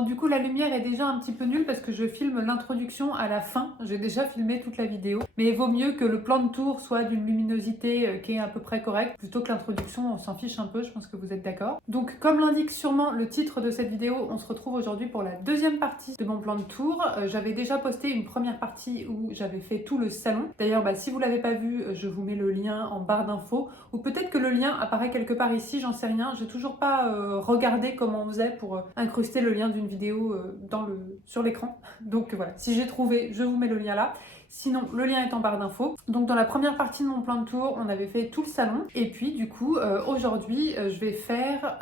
Bon, du coup, la lumière est déjà un petit peu nulle parce que je filme l'introduction à la fin. J'ai déjà filmé toute la vidéo. Mais il vaut mieux que le plan de tour soit d'une luminosité qui est à peu près correcte plutôt que l'introduction, on s'en fiche un peu, je pense que vous êtes d'accord. Donc, comme l'indique sûrement le titre de cette vidéo, on se retrouve aujourd'hui pour la deuxième partie de mon plan de tour. J'avais déjà posté une première partie où j'avais fait tout le salon. D'ailleurs, si vous l'avez pas vu, je vous mets le lien en barre d'infos. Ou peut-être que le lien apparaît quelque part ici, j'en sais rien. J'ai toujours pas regardé comment on faisait pour incruster le lien d'une vidéo sur l'écran. Donc voilà, si j'ai trouvé, je vous mets le lien là. Sinon, le lien est en barre d'infos. Donc dans la première partie de mon plan de tour, on avait fait tout le salon. Et puis du coup, aujourd'hui, je vais faire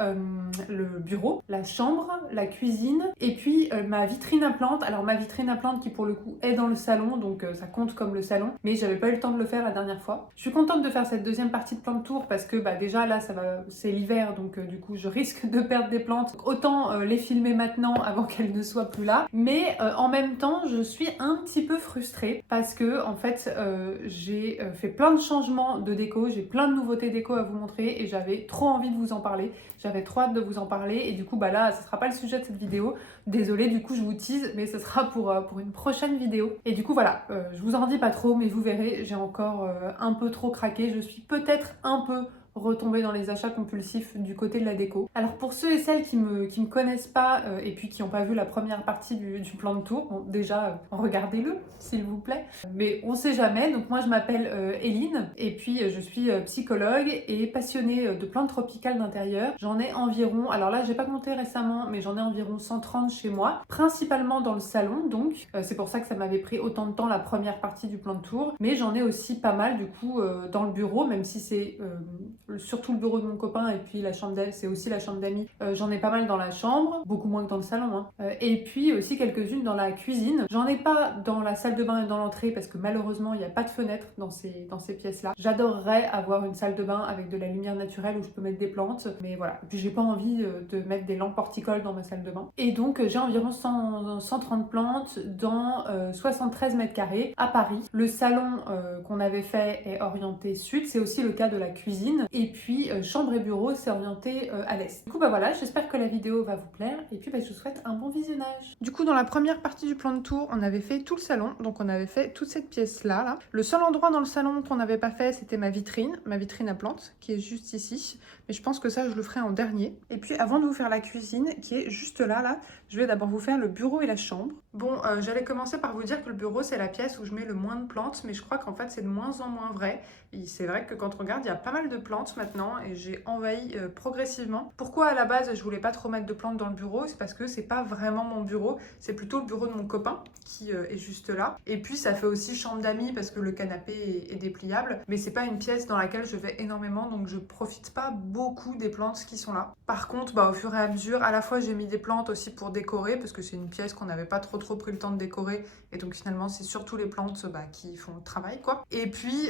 le bureau, la chambre, la cuisine et puis ma vitrine à plantes. Alors ma vitrine à plantes qui pour le coup est dans le salon, donc ça compte comme le salon. Mais j'avais pas eu le temps de le faire la dernière fois. Je suis contente de faire cette deuxième partie de plan de tour parce que déjà là, c'est l'hiver, donc du coup, je risque de perdre des plantes. Autant les filmer maintenant avant qu'elles ne soient plus là. Mais en même temps, je suis un petit peu frustrée parce que en fait j'ai fait plein de changements de déco, j'ai plein de nouveautés déco à vous montrer et j'avais trop envie de vous en parler, j'avais trop hâte de vous en parler et du coup là ce sera pas le sujet de cette vidéo, désolée du coup je vous tease mais ce sera pour une prochaine vidéo et du coup voilà, je vous en dis pas trop mais vous verrez, j'ai encore un peu trop craqué, je suis peut-être un peu retomber dans les achats compulsifs du côté de la déco. Alors pour ceux et celles qui me connaissent pas et puis qui n'ont pas vu la première partie du plan de tour, bon, déjà regardez-le s'il vous plaît, mais on sait jamais. Donc moi je m'appelle Eline et puis je suis psychologue et passionnée de plantes tropicales d'intérieur. J'en ai environ, alors là j'ai pas compté récemment, mais j'en ai environ 130 chez moi, principalement dans le salon donc c'est pour ça que ça m'avait pris autant de temps la première partie du plan de tour, mais j'en ai aussi pas mal du coup dans le bureau, même si c'est surtout le bureau de mon copain et puis la chambre d'amis, c'est aussi la chambre d'amis. J'en ai pas mal dans la chambre, beaucoup moins que dans le salon. Et puis aussi quelques-unes dans la cuisine. J'en ai pas dans la salle de bain et dans l'entrée parce que malheureusement il n'y a pas de fenêtre dans ces pièces-là. J'adorerais avoir une salle de bain avec de la lumière naturelle où je peux mettre des plantes, mais voilà. Et puis j'ai pas envie de mettre des lampes horticoles dans ma salle de bain. Et donc j'ai environ 130 plantes dans 73 mètres carrés à Paris. Le salon qu'on avait fait est orienté sud, c'est aussi le cas de la cuisine. Et puis chambre et bureau, c'est orienté à l'est. Du coup voilà, j'espère que la vidéo va vous plaire et puis je vous souhaite un bon visionnage. Du coup dans la première partie du plan de tour, on avait fait tout le salon, donc on avait fait toute cette pièce là. Le seul endroit dans le salon qu'on n'avait pas fait, c'était ma vitrine à plantes qui est juste ici, mais je pense que ça je le ferai en dernier. Et puis avant de vous faire la cuisine qui est juste là, je vais d'abord vous faire le bureau et la chambre. Bon, j'allais commencer par vous dire que le bureau c'est la pièce où je mets le moins de plantes, mais je crois qu'en fait c'est de moins en moins vrai. C'est vrai que quand on regarde, il y a pas mal de plantes maintenant et j'ai envahi progressivement. Pourquoi à la base je voulais pas trop mettre de plantes dans le bureau? C'est parce que c'est pas vraiment mon bureau, c'est plutôt le bureau de mon copain qui est juste là. Et puis ça fait aussi chambre d'amis parce que le canapé est dépliable, mais c'est pas une pièce dans laquelle je vais énormément, donc je profite pas beaucoup des plantes qui sont là. Par contre, au fur et à mesure, à la fois j'ai mis des plantes aussi pour décorer parce que c'est une pièce qu'on n'avait pas trop pris le temps de décorer et donc finalement c'est surtout les plantes qui font le travail quoi. Et puis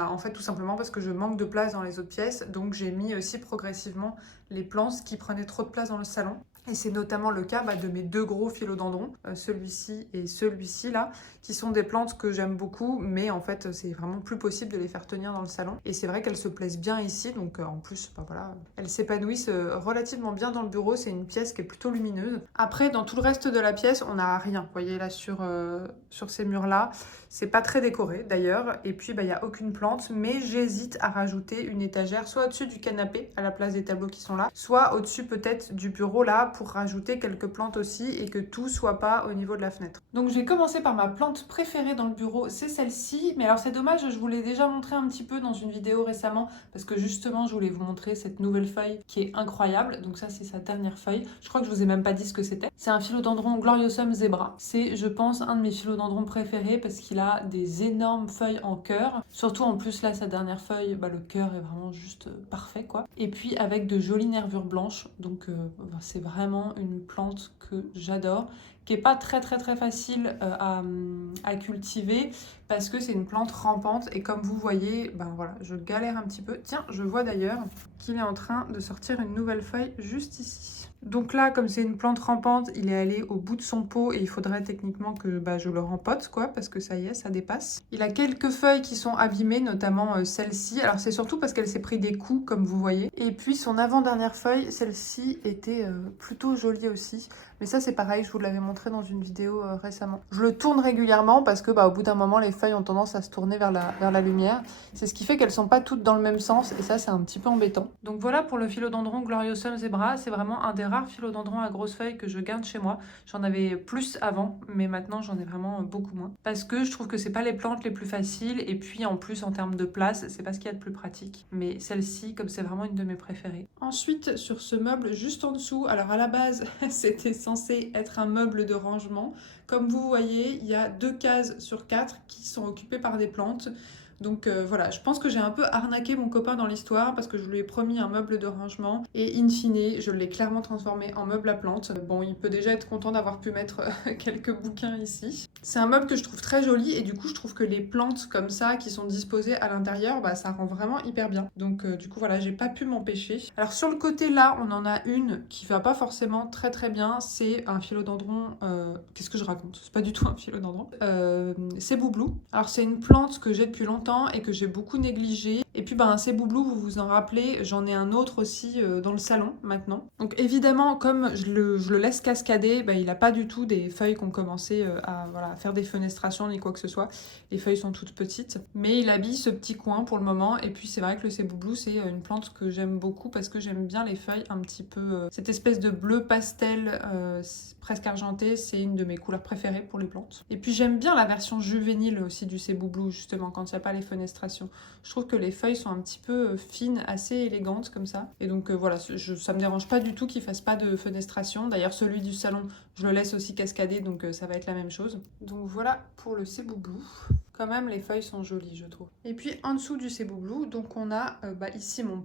en fait tout simplement parce que je manque de place dans les autres pièces, donc j'ai mis aussi progressivement les plantes qui prenaient trop de place dans le salon. Et c'est notamment le cas de mes deux gros philodendrons, celui-ci et celui-ci là, qui sont des plantes que j'aime beaucoup, mais en fait c'est vraiment plus possible de les faire tenir dans le salon. Et c'est vrai qu'elles se plaisent bien ici, donc en plus voilà, elles s'épanouissent relativement bien dans le bureau, c'est une pièce qui est plutôt lumineuse. Après dans tout le reste de la pièce, on n'a rien, vous voyez là sur ces murs là, c'est pas très décoré d'ailleurs, et puis il n'y a aucune plante, mais j'hésite à rajouter une étagère, soit au-dessus du canapé, à la place des tableaux qui sont là, soit au-dessus peut-être du bureau là, pour rajouter quelques plantes aussi et que tout soit pas au niveau de la fenêtre. Donc j'ai commencé par ma plante préférée dans le bureau, c'est celle-ci, mais alors c'est dommage, je vous l'ai déjà montré un petit peu dans une vidéo récemment parce que justement je voulais vous montrer cette nouvelle feuille qui est incroyable. Donc ça c'est sa dernière feuille, je crois que je vous ai même pas dit ce que c'était. C'est un philodendron Gloriosum zebra, c'est je pense un de mes philodendrons préférés parce qu'il a des énormes feuilles en cœur, surtout en plus là sa dernière feuille, le cœur est vraiment juste parfait quoi, et puis avec de jolies nervures blanches, donc c'est vraiment une plante que j'adore, qui est pas très facile à cultiver parce que c'est une plante rampante et comme vous voyez, voilà, je galère un petit peu. Tiens, je vois d'ailleurs qu'il est en train de sortir une nouvelle feuille juste ici. Donc là, comme c'est une plante rampante, il est allé au bout de son pot et il faudrait techniquement que je le rempote, quoi, parce que ça y est, ça dépasse. Il a quelques feuilles qui sont abîmées, notamment celle-ci. Alors c'est surtout parce qu'elle s'est pris des coups, comme vous voyez. Et puis son avant-dernière feuille, celle-ci, était plutôt jolie aussi. Mais ça c'est pareil, je vous l'avais montré dans une vidéo récemment. Je le tourne régulièrement parce que au bout d'un moment les feuilles ont tendance à se tourner vers la lumière. C'est ce qui fait qu'elles sont pas toutes dans le même sens et ça c'est un petit peu embêtant. Donc voilà pour le philodendron Gloriosum zebra, c'est vraiment un des rares philodendrons à grosses feuilles que je garde chez moi. J'en avais plus avant, mais maintenant j'en ai vraiment beaucoup moins. Parce que je trouve que c'est pas les plantes les plus faciles et puis en plus en termes de place, c'est pas ce qu'il y a de plus pratique. Mais celle-ci, comme c'est vraiment une de mes préférées. Ensuite, sur ce meuble juste en dessous, alors à la base, c'était censé être un meuble de rangement. Comme vous voyez, il y a 2 cases sur 4 qui sont occupées par des plantes. Donc voilà, je pense que j'ai un peu arnaqué mon copain dans l'histoire parce que je lui ai promis un meuble de rangement et in fine, je l'ai clairement transformé en meuble à plantes. Bon, il peut déjà être content d'avoir pu mettre quelques bouquins ici. C'est un meuble que je trouve très joli et du coup, je trouve que les plantes comme ça qui sont disposées à l'intérieur, ça rend vraiment hyper bien. Donc du coup, voilà, j'ai pas pu m'empêcher. Alors sur le côté là, on en a une qui va pas forcément très très bien. C'est un philodendron... Qu'est-ce que je raconte? C'est pas du tout un philodendron. C'est Boublou. Alors c'est une plante que j'ai depuis longtemps et que j'ai beaucoup négligé. Et puis c'est Boublou, vous vous en rappelez, j'en ai un autre aussi dans le salon maintenant. Donc évidemment, comme je le laisse cascader, il n'a pas du tout des feuilles qui ont commencé à faire des fenestrations ni quoi que ce soit. Les feuilles sont toutes petites. Mais il habille ce petit coin pour le moment. Et puis c'est vrai que le Céboublou, c'est une plante que j'aime beaucoup parce que j'aime bien les feuilles un petit peu... cette espèce de bleu pastel presque argenté, c'est une de mes couleurs préférées pour les plantes. Et puis j'aime bien la version juvénile aussi du Céboublou, justement, quand il n'y a pas les fenestrations. Je trouve que les feuilles sont un petit peu fines, assez élégantes comme ça. Et donc voilà, ça me dérange pas du tout qu'il fasse pas de fenestration. D'ailleurs, celui du salon, je le laisse aussi cascader, donc ça va être la même chose. Donc voilà pour le Céboublou. Quand même, les feuilles sont jolies, je trouve. Et puis, en dessous du Céboublou, donc on a ici mon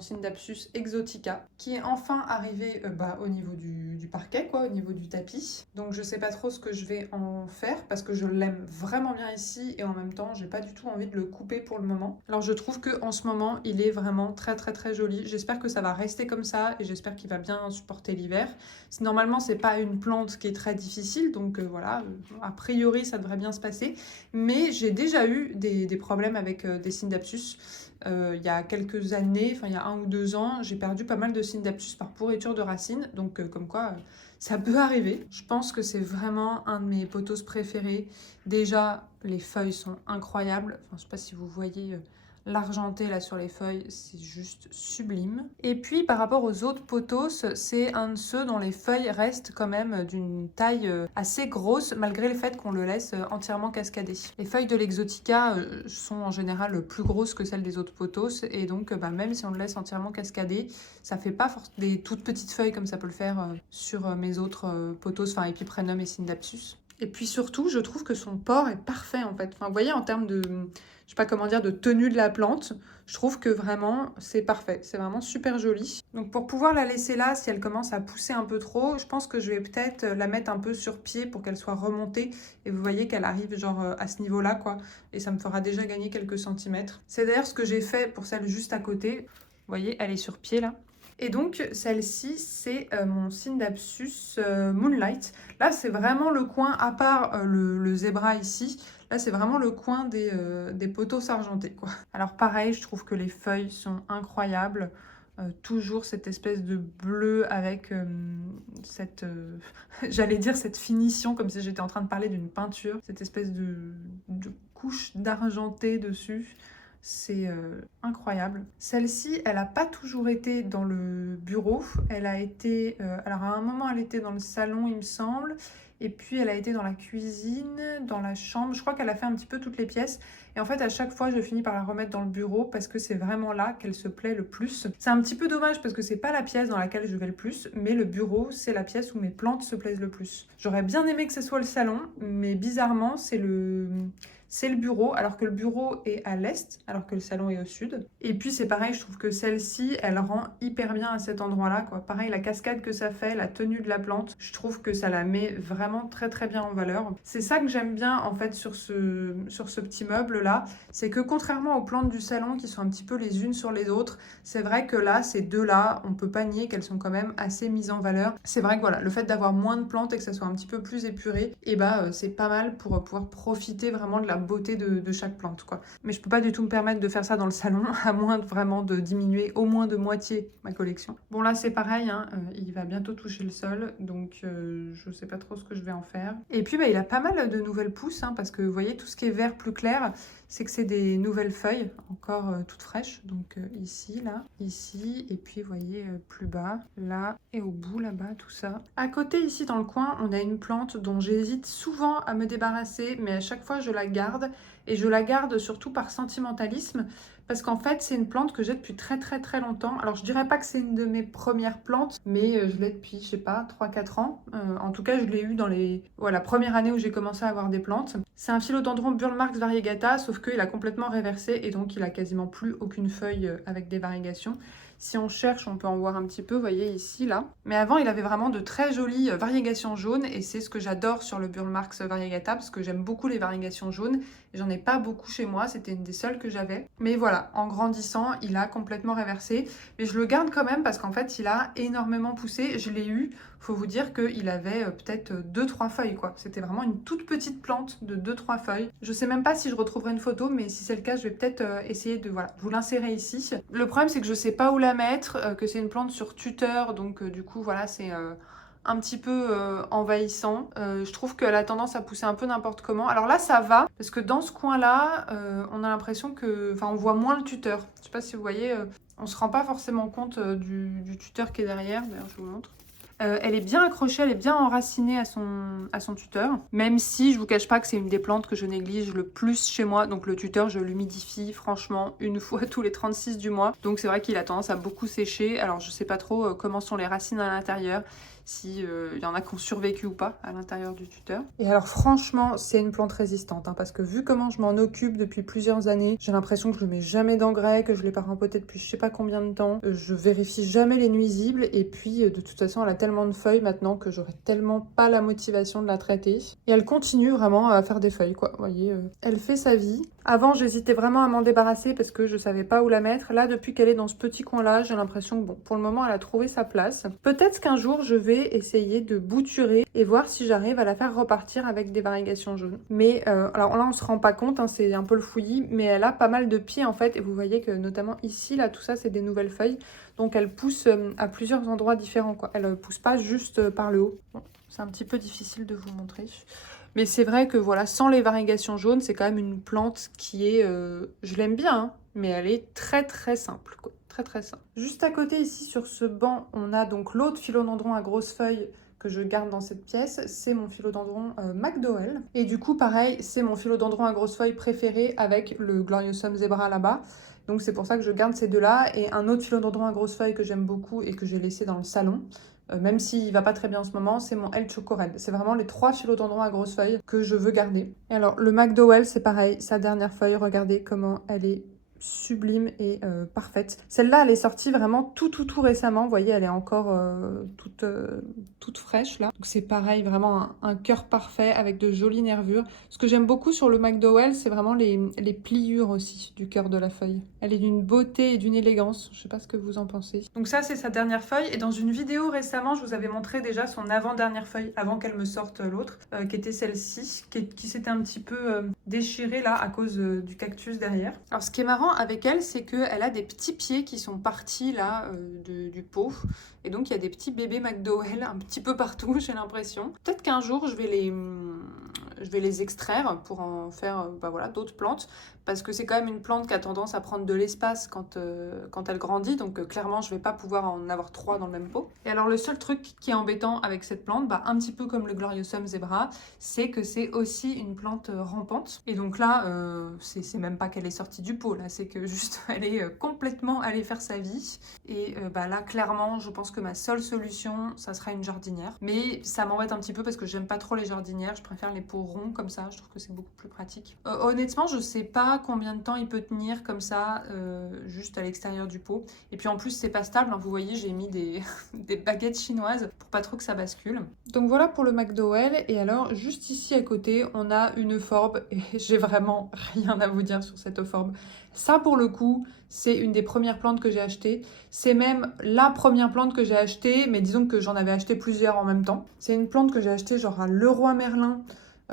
Scindapsus exotica, qui est enfin arrivé au niveau du parquet, au niveau du tapis. Donc, je sais pas trop ce que je vais en faire, parce que je l'aime vraiment bien ici, et en même temps, j'ai pas du tout envie de le couper pour le moment. Alors, je trouve qu'en ce moment, il est vraiment très très très joli. J'espère que ça va rester comme ça, et j'espère qu'il va bien supporter l'hiver. Normalement, c'est pas une plante qui est très difficile, donc voilà, a priori, ça devrait bien se passer. Mais j'ai déjà eu des problèmes avec des Scindapsus. Il y a quelques années, il y a 1 ou 2 ans, j'ai perdu pas mal de Scindapsus par pourriture de racines. Donc comme quoi, ça peut arriver. Je pense que c'est vraiment un de mes pothos préférés. Déjà, les feuilles sont incroyables. Je ne sais pas si vous voyez... l'argenté là sur les feuilles, c'est juste sublime. Et puis par rapport aux autres pothos, c'est un de ceux dont les feuilles restent quand même d'une taille assez grosse malgré le fait qu'on le laisse entièrement cascader. Les feuilles de l'Exotica sont en général plus grosses que celles des autres pothos et donc même si on le laisse entièrement cascader, ça fait pas des toutes petites feuilles comme ça peut le faire sur mes autres pothos, Epiprenum et Scindapsus. Et puis surtout, je trouve que son port est parfait en fait. Vous voyez, en termes de, je sais pas comment dire, de tenue de la plante, je trouve que vraiment c'est parfait. C'est vraiment super joli. Donc pour pouvoir la laisser là, si elle commence à pousser un peu trop, je pense que je vais peut-être la mettre un peu sur pied pour qu'elle soit remontée. Et vous voyez qu'elle arrive genre à ce niveau-là Et ça me fera déjà gagner quelques centimètres. C'est d'ailleurs ce que j'ai fait pour celle juste à côté. Vous voyez, elle est sur pied là. Et donc, celle-ci, c'est mon Scindapsus Moonlight. Là, c'est vraiment le coin, à part le zébra ici, là, c'est vraiment le coin des pothos argentés, Alors pareil, je trouve que les feuilles sont incroyables. Toujours cette espèce de bleu avec cette... j'allais dire cette finition, comme si j'étais en train de parler d'une peinture. Cette espèce de couche d'argenté dessus. C'est incroyable. Celle-ci, elle n'a pas toujours été dans le bureau. Elle a été... alors à un moment, elle était dans le salon, il me semble. Et puis, elle a été dans la cuisine, dans la chambre. Je crois qu'elle a fait un petit peu toutes les pièces. Et en fait, à chaque fois, je finis par la remettre dans le bureau parce que c'est vraiment là qu'elle se plaît le plus. C'est un petit peu dommage parce que c'est pas la pièce dans laquelle je vais le plus, mais le bureau, c'est la pièce où mes plantes se plaisent le plus. J'aurais bien aimé que ce soit le salon, mais bizarrement, c'est le bureau, alors que le bureau est à l'est, alors que le salon est au sud. Et puis c'est pareil, je trouve que celle-ci, elle rend hyper bien à cet endroit-là, Pareil, la cascade que ça fait, la tenue de la plante, je trouve que ça la met vraiment très très bien en valeur. C'est ça que j'aime bien en fait sur ce petit meuble-là, c'est que contrairement aux plantes du salon qui sont un petit peu les unes sur les autres, c'est vrai que là, ces deux-là, on peut pas nier qu'elles sont quand même assez mises en valeur. C'est vrai que voilà, le fait d'avoir moins de plantes et que ça soit un petit peu plus épuré, et c'est pas mal pour pouvoir profiter vraiment de la beauté de chaque plante, quoi. Mais je peux pas du tout me permettre de faire ça dans le salon, à moins vraiment de diminuer au moins de moitié ma collection. Bon là c'est pareil, hein, il va bientôt toucher le sol, donc je sais pas trop ce que je vais en faire. Et puis il a pas mal de nouvelles pousses, hein, parce que vous voyez tout ce qui est vert plus clair, c'est que c'est des nouvelles feuilles, encore toutes fraîches. Donc ici, là, ici, et puis vous voyez plus bas, là, et au bout là-bas, tout ça. À côté, ici dans le coin, on a une plante dont j'hésite souvent à me débarrasser, mais à chaque fois je la garde, et je la garde surtout par sentimentalisme, parce qu'en fait c'est une plante que j'ai depuis très longtemps. Alors je dirais pas que c'est une de mes premières plantes, mais je l'ai depuis, je sais pas, 3-4 ans. En tout cas je l'ai eu dans la première année où j'ai commencé à avoir des plantes. C'est un philodendron Burle-Marx variegata, sauf qu'il a complètement réversé et donc il a quasiment plus aucune feuille avec des variegations. Si on cherche, on peut en voir un petit peu, vous voyez ici, là. Mais avant, il avait vraiment de très jolies variegations jaunes et c'est ce que j'adore sur le Burle-Marx variegata parce que j'aime beaucoup les variegations jaunes. J'en ai pas beaucoup chez moi, c'était une des seules que j'avais. Mais voilà, en grandissant, il a complètement réversé. Mais je le garde quand même parce qu'en fait, il a énormément poussé. Je l'ai eu, faut vous dire qu'il avait peut-être 2-3 feuilles, quoi. C'était vraiment une toute petite plante de 2-3 feuilles. Je sais même pas si je retrouverai une photo, mais si c'est le cas, je vais peut-être essayer de vous l'insérer ici. Le problème, c'est que je sais pas où la mettre, que c'est une plante sur tuteur, donc du coup, voilà, c'est un petit peu envahissant. Je trouve qu'elle a tendance à pousser un peu n'importe comment. Alors là, ça va, parce que dans ce coin-là, on a l'impression que... Enfin, on voit moins le tuteur. Je sais pas si vous voyez, on se rend pas forcément compte du tuteur qui est derrière. D'ailleurs, je vous montre. Elle est bien accrochée, elle est bien enracinée à son tuteur, même si je vous cache pas que c'est une des plantes que je néglige le plus chez moi. Donc le tuteur, je l'humidifie franchement une fois tous les 36 du mois. Donc c'est vrai qu'il a tendance à beaucoup sécher. Alors je sais pas trop comment sont les racines à l'intérieur, si y en a qui ont survécu ou pas à l'intérieur du tuteur. Et alors franchement, c'est une plante résistante, hein, parce que vu comment je m'en occupe depuis plusieurs années, j'ai l'impression que je ne mets jamais d'engrais, que je l'ai pas rempotée depuis je sais pas combien de temps. Je vérifie jamais les nuisibles et puis de toute façon elle a tellement de feuilles maintenant que j'aurais tellement pas la motivation de la traiter. Et elle continue vraiment à faire des feuilles, quoi. Vous voyez, elle fait sa vie. Avant, j'hésitais vraiment à m'en débarrasser parce que je savais pas où la mettre. Là, depuis qu'elle est dans ce petit coin-là, j'ai l'impression que bon, pour le moment, elle a trouvé sa place. Peut-être qu'un jour, je vais essayer de bouturer et voir si j'arrive à la faire repartir avec des variegations jaunes. Mais alors là, on se rend pas compte, hein, c'est un peu le fouillis, mais elle a pas mal de pieds en fait. Et vous voyez que notamment ici, là, tout ça, c'est des nouvelles feuilles. Donc elle pousse à plusieurs endroits différents, quoi. Elle pousse pas juste par le haut. Bon, c'est un petit peu difficile de vous montrer. Mais c'est vrai que voilà, sans les variegations jaunes, c'est quand même une plante qui est... je l'aime bien, hein, mais elle est très simple, quoi. Très simple. Juste à côté, ici, sur ce banc, on a donc l'autre philodendron à grosses feuilles que je garde dans cette pièce. C'est mon philodendron McDowell. Et du coup, pareil, c'est mon philodendron à grosses feuilles préféré avec le Gloriosum zebra là-bas. Donc c'est pour ça que je garde ces deux-là. Et un autre philodendron à grosses feuilles que j'aime beaucoup et que j'ai laissé dans le salon, même s'il va pas très bien en ce moment, c'est mon El Choco Red. C'est vraiment les 3 philodendrons à grosses feuilles que je veux garder. Et alors, le McDowell, c'est pareil. Sa dernière feuille, regardez comment elle est sublime et parfaite. Celle-là, elle est sortie vraiment tout récemment. Vous voyez, elle est encore toute fraîche, là. Donc c'est pareil, vraiment un cœur parfait avec de jolies nervures. Ce que j'aime beaucoup sur le McDowell, c'est vraiment les pliures aussi du cœur de la feuille. Elle est d'une beauté et d'une élégance. Je sais pas ce que vous en pensez. Donc ça, c'est sa dernière feuille. Et dans une vidéo récemment, je vous avais montré déjà son avant-dernière feuille, avant qu'elle me sorte l'autre, qui était celle-ci, qui s'était un petit peu déchirée là à cause du cactus derrière. Alors ce qui est marrant avec elle, c'est qu'elle a des petits pieds qui sont partis là du pot. Et donc il y a des petits bébés McDowell un petit peu partout, j'ai l'impression. Peut-être qu'un jour, je vais les extraire pour en faire voilà, d'autres plantes. Parce que c'est quand même une plante qui a tendance à prendre de l'espace quand elle grandit. Donc clairement, je ne vais pas pouvoir en avoir 3 dans le même pot. Et alors le seul truc qui est embêtant avec cette plante, un petit peu comme le Gloriosum zebra, c'est que c'est aussi une plante rampante. Et donc là, c'est même pas qu'elle est sortie du pot, là, c'est que juste elle est complètement allée faire sa vie. Et là, clairement, je pense que ma seule solution, ça sera une jardinière. Mais ça m'embête un petit peu parce que j'aime pas trop les jardinières. Je préfère les pots ronds comme ça. Je trouve que c'est beaucoup plus pratique. Honnêtement, je sais pas combien de temps il peut tenir comme ça, juste à l'extérieur du pot. Et puis en plus, c'est pas stable, hein. Vous voyez, j'ai mis des baguettes chinoises pour pas trop que ça bascule. Donc voilà pour le McDowell. Et alors, juste ici à côté, on a une euphorbes. Et j'ai vraiment rien à vous dire sur cette euphorbes. Ça, pour le coup, c'est une des premières plantes que j'ai achetées. C'est même la première plante que j'ai achetée, mais disons que j'en avais acheté plusieurs en même temps. C'est une plante que j'ai achetée genre à Leroy Merlin.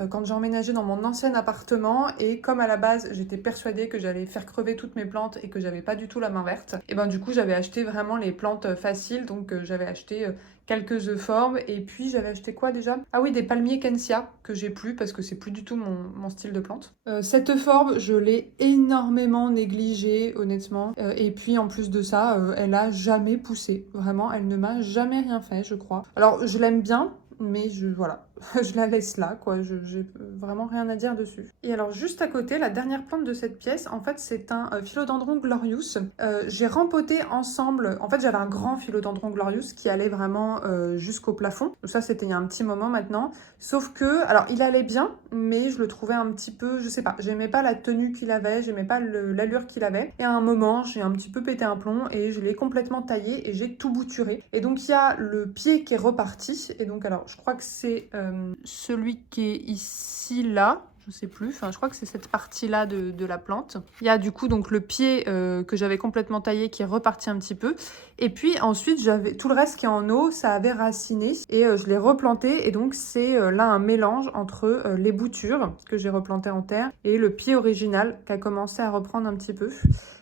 quand j'ai emménagé dans mon ancien appartement, et comme à la base j'étais persuadée que j'allais faire crever toutes mes plantes et que j'avais pas du tout la main verte, et ben du coup j'avais acheté vraiment les plantes faciles, donc j'avais acheté quelques euphorbes, et puis j'avais acheté quoi déjà? Ah oui, des palmiers Kensia que j'ai plus parce que c'est plus du tout mon style de plante. Cette euphorbe, je l'ai énormément négligée honnêtement, et puis en plus de ça, elle a jamais poussé, vraiment, elle ne m'a jamais rien fait, je crois. Alors je l'aime bien, mais voilà, je la laisse là, quoi, j'ai vraiment rien à dire dessus. Et alors juste à côté, la dernière plante de cette pièce, en fait c'est un Philodendron glorious. J'ai rempoté ensemble, en fait j'avais un grand Philodendron glorious qui allait vraiment jusqu'au plafond, donc ça c'était il y a un petit moment maintenant, sauf que, alors il allait bien, mais je le trouvais un petit peu, je sais pas, j'aimais pas la tenue qu'il avait, j'aimais pas l'allure qu'il avait, et à un moment j'ai un petit peu pété un plomb et je l'ai complètement taillé et j'ai tout bouturé. Et donc il y a le pied qui est reparti, et donc alors je crois que c'est celui qui est ici là, je sais plus, enfin je crois que c'est cette partie là de la plante. Il y a du coup donc le pied que j'avais complètement taillé qui est reparti un petit peu, et puis ensuite j'avais tout le reste qui est en eau, ça avait raciné, et je l'ai replanté, et donc c'est là un mélange entre les boutures que j'ai replantées en terre et le pied original qui a commencé à reprendre un petit peu.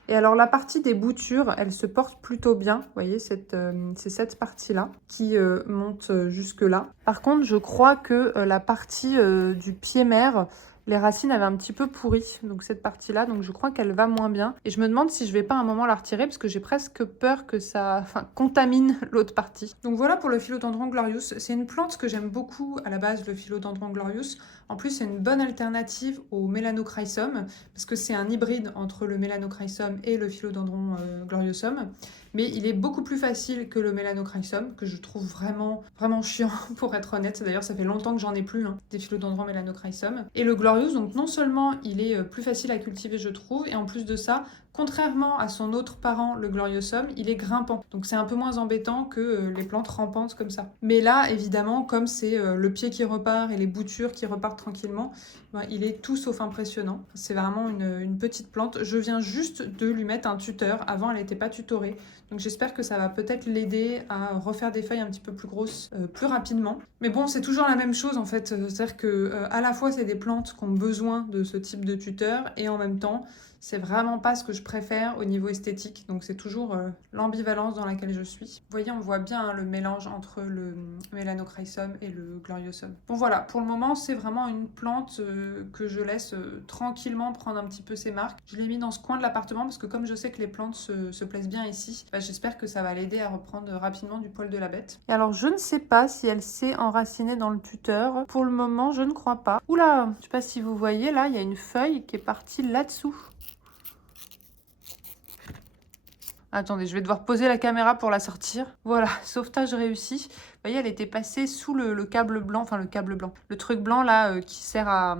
Et alors la partie des boutures, elle se porte plutôt bien. Vous voyez, c'est cette partie-là qui monte jusque là. Par contre, je crois que la partie du pied mère, les racines avaient un petit peu pourri, donc cette partie-là, donc je crois qu'elle va moins bien. Et je me demande si je vais pas à un moment la retirer, parce que j'ai presque peur que ça contamine l'autre partie. Donc voilà pour le Philodendron glorious. C'est une plante que j'aime beaucoup à la base, le Philodendron glorious. En plus, c'est une bonne alternative au Melanochrysum, parce que c'est un hybride entre le Melanochrysum et le Philodendron gloriosum. Mais il est beaucoup plus facile que le Melanochrysum, que je trouve vraiment, vraiment chiant pour être honnête. D'ailleurs, ça fait longtemps que j'en ai plus, des Philodendrons Melanochrysum. Et le glorious, donc non seulement il est plus facile à cultiver, je trouve, et en plus de ça, contrairement à son autre parent, le gloriosum, il est grimpant. Donc c'est un peu moins embêtant que les plantes rampantes comme ça. Mais là, évidemment, comme c'est le pied qui repart et les boutures qui repartent tranquillement, il est tout sauf impressionnant. C'est vraiment une petite plante. Je viens juste de lui mettre un tuteur. Avant, elle n'était pas tutorée. Donc j'espère que ça va peut-être l'aider à refaire des feuilles un petit peu plus grosses plus rapidement. Mais bon, c'est toujours la même chose en fait. C'est-à-dire que à la fois, c'est des plantes qui ont besoin de ce type de tuteur, et en même temps, c'est vraiment pas ce que je préfère au niveau esthétique, donc c'est toujours l'ambivalence dans laquelle je suis. Vous voyez, on voit bien le mélange entre le Melanochrysum et le gloriosum. Bon voilà, pour le moment, c'est vraiment une plante que je laisse tranquillement prendre un petit peu ses marques. Je l'ai mis dans ce coin de l'appartement parce que comme je sais que les plantes se plaisent bien ici, j'espère que ça va l'aider à reprendre rapidement du poil de la bête. Et alors, je ne sais pas si elle s'est enracinée dans le tuteur. Pour le moment, je ne crois pas. Oula, je sais pas si vous voyez, là, il y a une feuille qui est partie là-dessous. Attendez, je vais devoir poser la caméra pour la sortir. Voilà, sauvetage réussi. Vous voyez, elle était passée sous le câble blanc, enfin le câble blanc, le truc blanc là qui sert à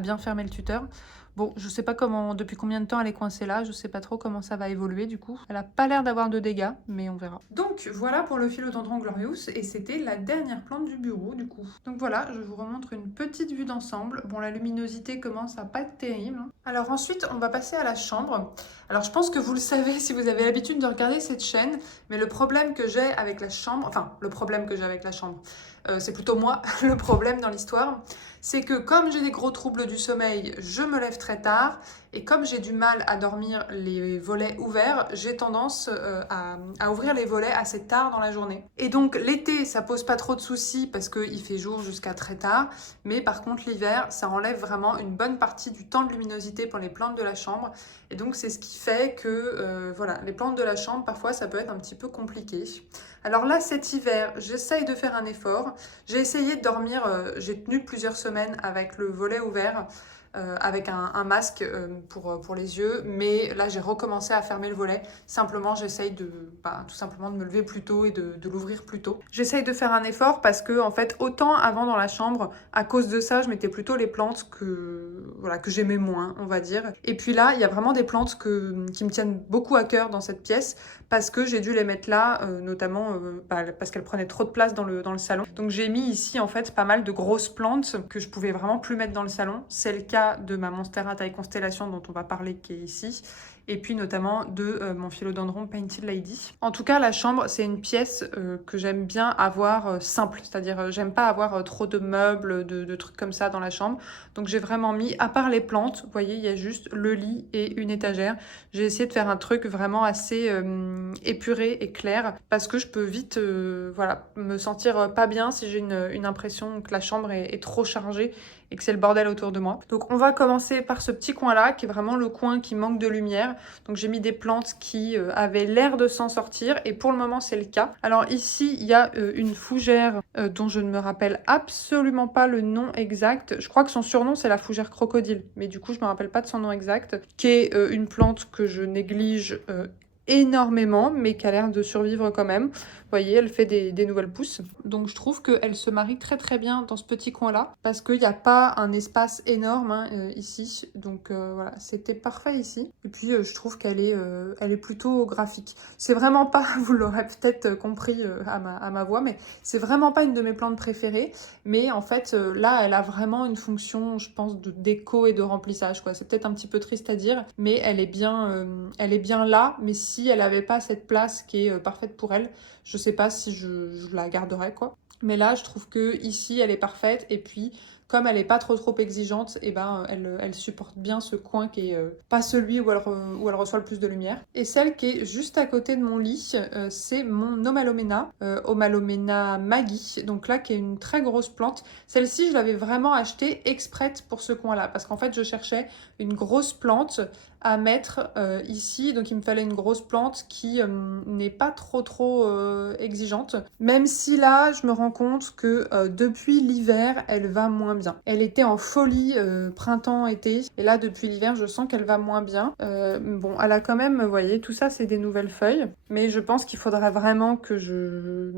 bien fermer le tuteur. Bon, je sais pas depuis combien de temps elle est coincée là, je sais pas trop comment ça va évoluer du coup. Elle a pas l'air d'avoir de dégâts, mais on verra. Donc voilà pour le Philodendron glorious, et c'était la dernière plante du bureau du coup. Donc voilà, je vous remontre une petite vue d'ensemble. Bon, la luminosité commence à pas être terrible. Alors ensuite, on va passer à la chambre. Alors je pense que vous le savez si vous avez l'habitude de regarder cette chaîne, mais le problème que j'ai avec la chambre, c'est plutôt moi le problème dans l'histoire, c'est que comme j'ai des gros troubles du sommeil, je me lève très tard, et comme j'ai du mal à dormir les volets ouverts, j'ai tendance à ouvrir les volets assez tard dans la journée. Et donc l'été, ça pose pas trop de soucis parce qu'il fait jour jusqu'à très tard, mais par contre l'hiver, ça enlève vraiment une bonne partie du temps de luminosité pour les plantes de la chambre, et donc c'est ce qui fait que voilà, les plantes de la chambre, parfois ça peut être un petit peu compliqué. Alors là, cet hiver, j'essaye de faire un effort. J'ai essayé de dormir, j'ai tenu plusieurs semaines avec le volet ouvert, avec un masque pour les yeux, mais là j'ai recommencé à fermer le volet. Simplement, j'essaye tout simplement de me lever plus tôt et de l'ouvrir plus tôt. J'essaye de faire un effort parce que en fait, autant avant dans la chambre, à cause de ça, je mettais plutôt les plantes que j'aimais moins, on va dire. Et puis là, il y a vraiment des plantes qui me tiennent beaucoup à cœur dans cette pièce, parce que j'ai dû les mettre là, notamment parce qu'elles prenaient trop de place dans le salon. Donc j'ai mis ici en fait pas mal de grosses plantes que je pouvais vraiment plus mettre dans le salon. C'est le cas cas de ma Monstera taille constellation dont on va parler qui est ici, et puis notamment de mon philodendron Painted Lady. En tout cas, la chambre, c'est une pièce que j'aime bien avoir simple, c'est-à-dire j'aime pas avoir trop de meubles, de trucs comme ça dans la chambre. Donc j'ai vraiment mis, à part les plantes, vous voyez, il y a juste le lit et une étagère. J'ai essayé de faire un truc vraiment assez épuré et clair, parce que je peux vite voilà, me sentir pas bien si j'ai une impression que la chambre est trop chargée et que c'est le bordel autour de moi. Donc on va commencer par ce petit coin là qui est vraiment le coin qui manque de lumière. Donc j'ai mis des plantes qui avaient l'air de s'en sortir et pour le moment c'est le cas. Alors ici il y a une fougère dont je ne me rappelle absolument pas le nom exact. Je crois que son surnom c'est la fougère crocodile, mais du coup je me rappelle pas de son nom exact, qui est une plante que je néglige énormément mais qui a l'air de survivre quand même. Vous voyez, elle fait des nouvelles pousses. Donc je trouve qu'elle se marie très très bien dans ce petit coin-là, parce qu'il n'y a pas un espace énorme hein, ici. Donc voilà, c'était parfait ici. Et puis je trouve qu'elle est plutôt graphique. C'est vraiment pas, vous l'aurez peut-être compris à ma voix, mais c'est vraiment pas une de mes plantes préférées. Mais en fait, là, elle a vraiment une fonction, je pense, de déco et de remplissage, quoi. C'est peut-être un petit peu triste à dire, mais elle est bien là. Mais si elle n'avait pas cette place qui est parfaite pour elle, je sais pas si je la garderais, quoi. Mais là, je trouve que ici, elle est parfaite. Et puis, comme elle est pas trop exigeante, et ben, elle supporte bien ce coin qui est pas celui où elle reçoit le plus de lumière. Et celle qui est juste à côté de mon lit, c'est mon Omalomena Maggie. Donc là, qui est une très grosse plante. Celle-ci, je l'avais vraiment achetée exprès pour ce coin-là. Parce qu'en fait, je cherchais une grosse plante à mettre ici. Donc il me fallait une grosse plante qui n'est pas trop exigeante. Même si là, je me rends compte que depuis l'hiver, elle va moins bien. Elle était en folie printemps-été. Et là, depuis l'hiver, je sens qu'elle va moins bien. Bon, elle a quand même, vous voyez, tout ça, c'est des nouvelles feuilles. Mais je pense qu'il faudrait vraiment que je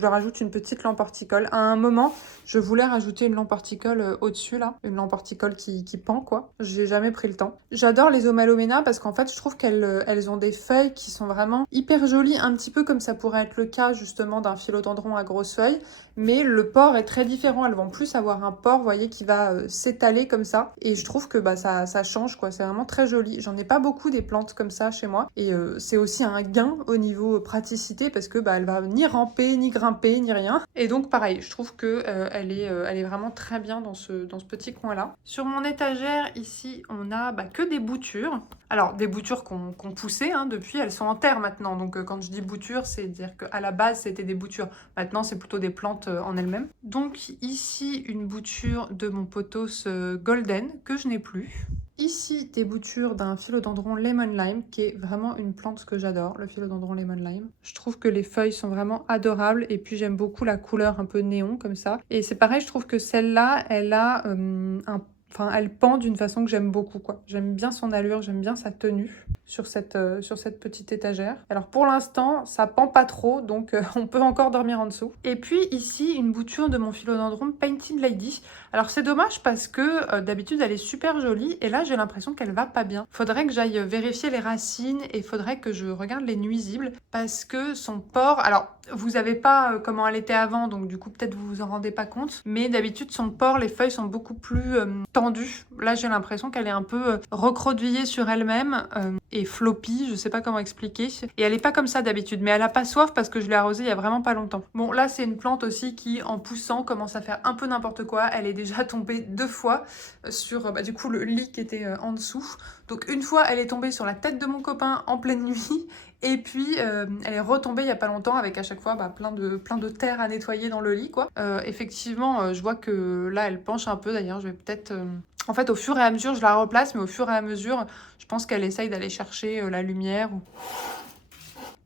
leur rajoute une petite lampe horticole. À un moment, je voulais rajouter une lampe horticole au-dessus, là. Une lampe horticole qui pend, quoi. J'ai jamais pris le temps. J'adore les Omalomena parce qu'en fait, je trouve qu'elles ont des feuilles qui sont vraiment hyper jolies, un petit peu comme ça pourrait être le cas, justement, d'un philodendron à grosses feuilles. Mais le port est très différent. Elles vont plus avoir un port, vous voyez, qui va s'étaler comme ça. Et je trouve que ça change, quoi. C'est vraiment très joli. J'en ai pas beaucoup des plantes comme ça chez moi. Et c'est aussi un gain au niveau praticité parce que elle va ni ramper, ni grimper, ni rien. Et donc, pareil, je trouve que elle est vraiment très bien dans ce petit coin-là. Sur mon étagère, ici, on a que des boutures. Alors, des boutures qu'on poussait hein, depuis, elles sont en terre maintenant. Donc, quand je dis boutures, c'est dire qu'à la base, c'était des boutures. Maintenant, c'est plutôt des plantes en elles-mêmes. Donc, ici, une bouture de mon pothos golden, que je n'ai plus. Ici, des boutures d'un philodendron lemon lime, qui est vraiment une plante que j'adore, le philodendron lemon lime. Je trouve que les feuilles sont vraiment adorables et puis j'aime beaucoup la couleur un peu néon comme ça. Et c'est pareil, je trouve que celle-là, elle a elle pend d'une façon que j'aime beaucoup, quoi. J'aime bien son allure, j'aime bien sa tenue sur cette petite étagère. Alors pour l'instant, ça pend pas trop, donc on peut encore dormir en dessous. Et puis ici, une bouture de mon philodendron Painted Lady. Alors c'est dommage parce que d'habitude elle est super jolie et là j'ai l'impression qu'elle va pas bien. Faudrait que j'aille vérifier les racines et faudrait que je regarde les nuisibles parce que son port... Alors vous avez pas comment elle était avant, donc du coup peut-être vous vous en rendez pas compte, mais d'habitude son port, les feuilles sont beaucoup plus tendues. Là j'ai l'impression qu'elle est un peu recroquevillée sur elle-même et floppy, je sais pas comment expliquer. Et elle est pas comme ça d'habitude, mais elle a pas soif parce que je l'ai arrosée il y a vraiment pas longtemps. Bon là c'est une plante aussi qui en poussant commence à faire un peu n'importe quoi. Elle est déjà tombée 2 fois sur du coup le lit qui était en dessous. Donc une fois elle est tombée sur la tête de mon copain en pleine nuit. Et puis elle est retombée il y a pas longtemps avec à chaque fois plein de terre à nettoyer dans le lit, quoi. Effectivement, je vois que là elle penche un peu. D'ailleurs, je vais peut-être... En fait, au fur et à mesure, je la replace, mais au fur et à mesure, je pense qu'elle essaye d'aller chercher la lumière.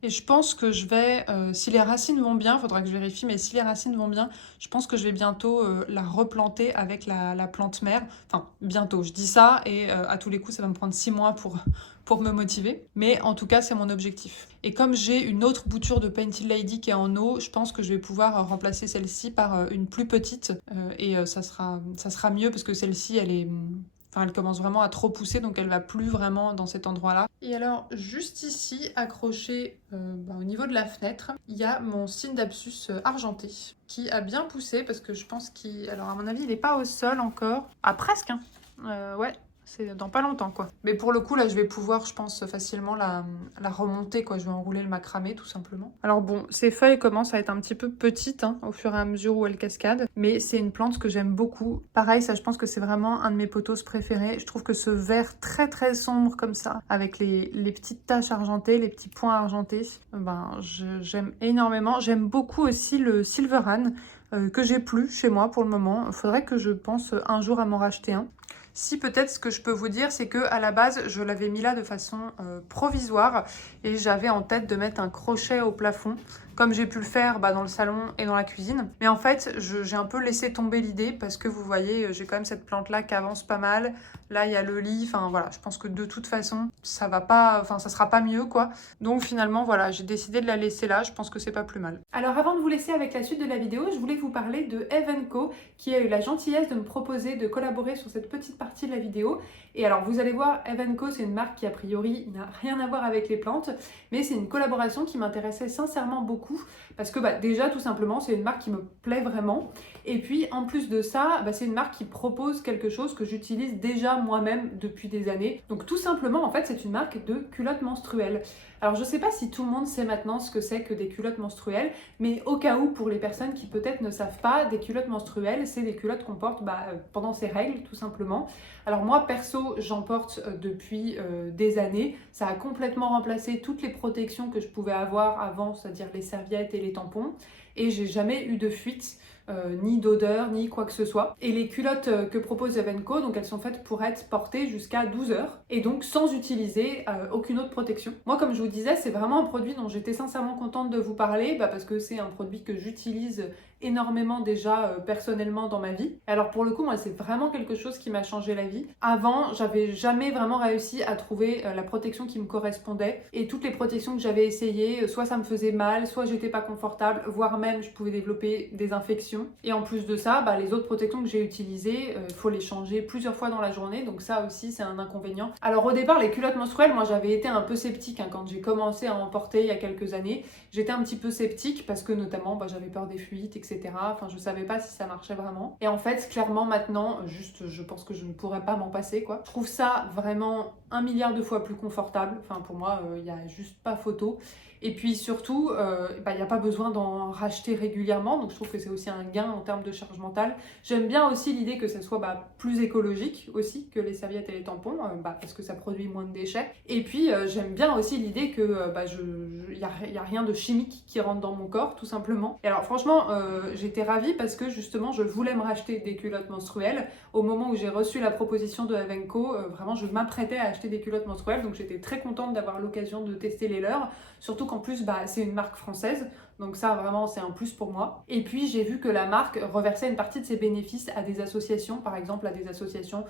Et je pense que je vais, si les racines vont bien, il faudra que je vérifie, mais si les racines vont bien, je pense que je vais bientôt la replanter avec la plante mère. Enfin, bientôt, je dis ça, et à tous les coups, ça va me prendre 6 mois pour me motiver. Mais en tout cas, c'est mon objectif. Et comme j'ai une autre bouture de Painted Lady qui est en eau, je pense que je vais pouvoir remplacer celle-ci par une plus petite. Et ça sera mieux parce que celle-ci, elle commence vraiment à trop pousser, donc elle va plus vraiment dans cet endroit-là. Et alors, juste ici, accroché au niveau de la fenêtre, il y a mon Scindapsus argenté qui a bien poussé parce que je pense qu'il... Alors, à mon avis, il n'est pas au sol encore. Ah, presque, hein. Ouais, c'est dans pas longtemps quoi. Mais pour le coup là je vais pouvoir je pense facilement la remonter quoi, je vais enrouler le macramé tout simplement. Alors bon, ces feuilles commencent à être un petit peu petites hein, au fur et à mesure où elles cascadent, mais c'est une plante que j'aime beaucoup. Pareil, ça je pense que c'est vraiment un de mes pothos préférés. Je trouve que ce vert très très sombre comme ça, avec les petites taches argentées, les petits points argentés, ben j'aime énormément. J'aime beaucoup aussi le Silveran, que j'ai plus chez moi pour le moment. Il faudrait que je pense un jour à m'en racheter un. Si peut-être ce que je peux vous dire, c'est que à la base, je l'avais mis là de façon provisoire et j'avais en tête de mettre un crochet au plafond, comme j'ai pu le faire dans le salon et dans la cuisine. Mais en fait, j'ai un peu laissé tomber l'idée parce que vous voyez, j'ai quand même cette plante-là qui avance pas mal. Là, il y a le lit. Enfin voilà, je pense que de toute façon, ça va pas, enfin ça sera pas mieux quoi. Donc finalement, voilà, j'ai décidé de la laisser là. Je pense que c'est pas plus mal. Alors avant de vous laisser avec la suite de la vidéo, je voulais vous parler de Eve & Co qui a eu la gentillesse de me proposer de collaborer sur cette petite partie de la vidéo. Et alors vous allez voir, Eve & Co c'est une marque qui a priori n'a rien à voir avec les plantes, mais c'est une collaboration qui m'intéressait sincèrement beaucoup parce que déjà tout simplement c'est une marque qui me plaît vraiment. Et puis en plus de ça, c'est une marque qui propose quelque chose que j'utilise déjà moi-même depuis des années. Donc tout simplement en fait c'est une marque de culottes menstruelles. Alors je sais pas si tout le monde sait maintenant ce que c'est que des culottes menstruelles, mais au cas où pour les personnes qui peut-être ne savent pas, des culottes menstruelles c'est des culottes qu'on porte pendant ses règles tout simplement. Alors moi perso j'en porte depuis des années, ça a complètement remplacé toutes les protections que je pouvais avoir avant, c'est-à-dire les serviettes et les tampons, et j'ai jamais eu de fuite. Ni d'odeur, ni quoi que ce soit. Et les culottes que propose Eve & Co, donc elles sont faites pour être portées jusqu'à 12 heures et donc sans utiliser aucune autre protection. Moi, comme je vous disais, c'est vraiment un produit dont j'étais sincèrement contente de vous parler parce que c'est un produit que j'utilise énormément déjà personnellement dans ma vie. Alors pour le coup, moi, c'est vraiment quelque chose qui m'a changé la vie. Avant, j'avais jamais vraiment réussi à trouver la protection qui me correspondait et toutes les protections que j'avais essayées, soit ça me faisait mal, soit j'étais pas confortable, voire même je pouvais développer des infections. Et en plus de ça, les autres protections que j'ai utilisées, il faut les changer plusieurs fois dans la journée, donc ça aussi c'est un inconvénient. Alors au départ, les culottes menstruelles, moi j'avais été un peu sceptique quand j'ai commencé à en porter il y a quelques années. J'étais un petit peu sceptique parce que notamment j'avais peur des fuites, etc. Enfin, je savais pas si ça marchait vraiment. Et en fait, clairement maintenant, je pense que je ne pourrais pas m'en passer quoi. Je trouve ça vraiment 1 milliard de fois plus confortable. Enfin, pour moi, il n'y a juste pas photo. Et puis surtout, il n'y a pas besoin d'en racheter régulièrement, donc je trouve que c'est aussi un gain en termes de charge mentale. J'aime bien aussi l'idée que ça soit plus écologique aussi que les serviettes et les tampons, parce que ça produit moins de déchets. Et puis j'aime bien aussi l'idée que y a rien de chimique qui rentre dans mon corps, tout simplement. Et alors franchement, j'étais ravie parce que justement, je voulais me racheter des culottes menstruelles. Au moment où j'ai reçu la proposition de Eve & Co, vraiment, je m'apprêtais à acheter des culottes menstruelles, donc j'étais très contente d'avoir l'occasion de tester les leurs. Surtout qu'en plus, c'est une marque française. Donc ça, vraiment, c'est un plus pour moi. Et puis, j'ai vu que la marque reversait une partie de ses bénéfices à des associations, par exemple à des associations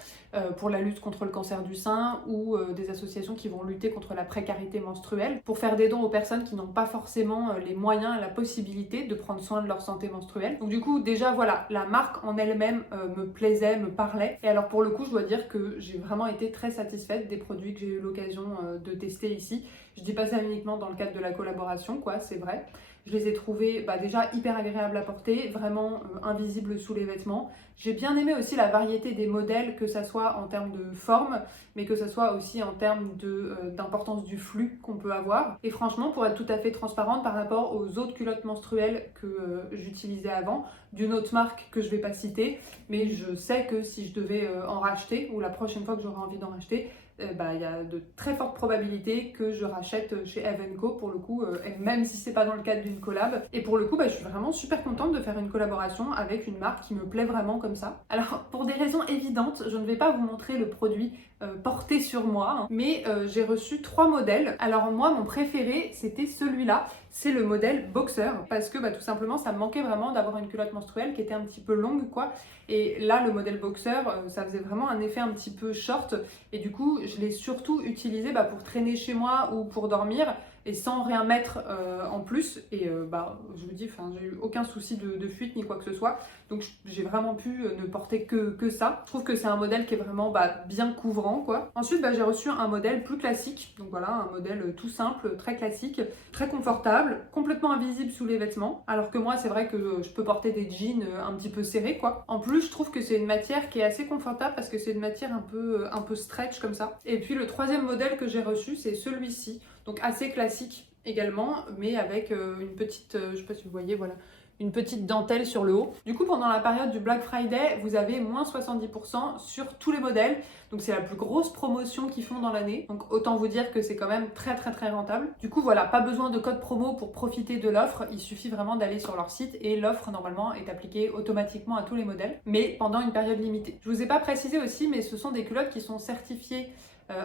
pour la lutte contre le cancer du sein ou des associations qui vont lutter contre la précarité menstruelle, pour faire des dons aux personnes qui n'ont pas forcément les moyens et la possibilité de prendre soin de leur santé menstruelle. Donc du coup, déjà, voilà, la marque en elle-même me plaisait, me parlait. Et alors pour le coup, je dois dire que j'ai vraiment été très satisfaite des produits que j'ai eu l'occasion de tester ici. Je dis pas ça uniquement dans le cadre de la collaboration, quoi, c'est vrai. Je les ai trouvés déjà hyper agréables à porter, vraiment invisibles sous les vêtements. J'ai bien aimé aussi la variété des modèles, que ça soit en termes de forme, mais que ça soit aussi en termes d'importance du flux qu'on peut avoir. Et franchement, pour être tout à fait transparente par rapport aux autres culottes menstruelles que j'utilisais avant, d'une autre marque que je vais pas citer, mais je sais que si je devais en racheter, ou la prochaine fois que j'aurai envie d'en racheter, il y a de très fortes probabilités que je rachète chez Eve & Co pour le coup, même si c'est pas dans le cadre d'une collab. Et pour le coup, je suis vraiment super contente de faire une collaboration avec une marque qui me plaît vraiment comme ça. Alors, pour des raisons évidentes, je ne vais pas vous montrer le produit porté sur moi, mais j'ai reçu 3 modèles. Alors moi, mon préféré, c'était celui-là. C'est le modèle Boxer, parce que tout simplement, ça me manquait vraiment d'avoir une culotte menstruelle qui était un petit peu longue, quoi. Et là, le modèle Boxer, ça faisait vraiment un effet un petit peu short. Et du coup, je l'ai surtout utilisé pour traîner chez moi ou pour dormir. et sans rien mettre en plus. Et je vous dis, j'ai eu aucun souci de fuite ni quoi que ce soit. Donc j'ai vraiment pu ne porter que ça. Je trouve que c'est un modèle qui est vraiment bien couvrant, quoi. Ensuite, j'ai reçu un modèle plus classique. Donc voilà, un modèle tout simple, très classique, très confortable, complètement invisible sous les vêtements. Alors que moi, c'est vrai que je peux porter des jeans un petit peu serrés, quoi. En plus, je trouve que c'est une matière qui est assez confortable parce que c'est une matière un peu stretch comme ça. Et puis le troisième modèle que j'ai reçu, c'est celui-ci. Donc assez classique également, mais avec une petite, je sais pas si vous voyez, voilà, une petite dentelle sur le haut. Du coup, pendant la période du Black Friday, vous avez moins 70% sur tous les modèles. Donc c'est la plus grosse promotion qu'ils font dans l'année. Donc autant vous dire que c'est quand même très très très rentable. Du coup voilà, pas besoin de code promo pour profiter de l'offre. Il suffit vraiment d'aller sur leur site et l'offre normalement est appliquée automatiquement à tous les modèles, mais pendant une période limitée. Je vous ai pas précisé aussi, mais ce sont des culottes qui sont certifiées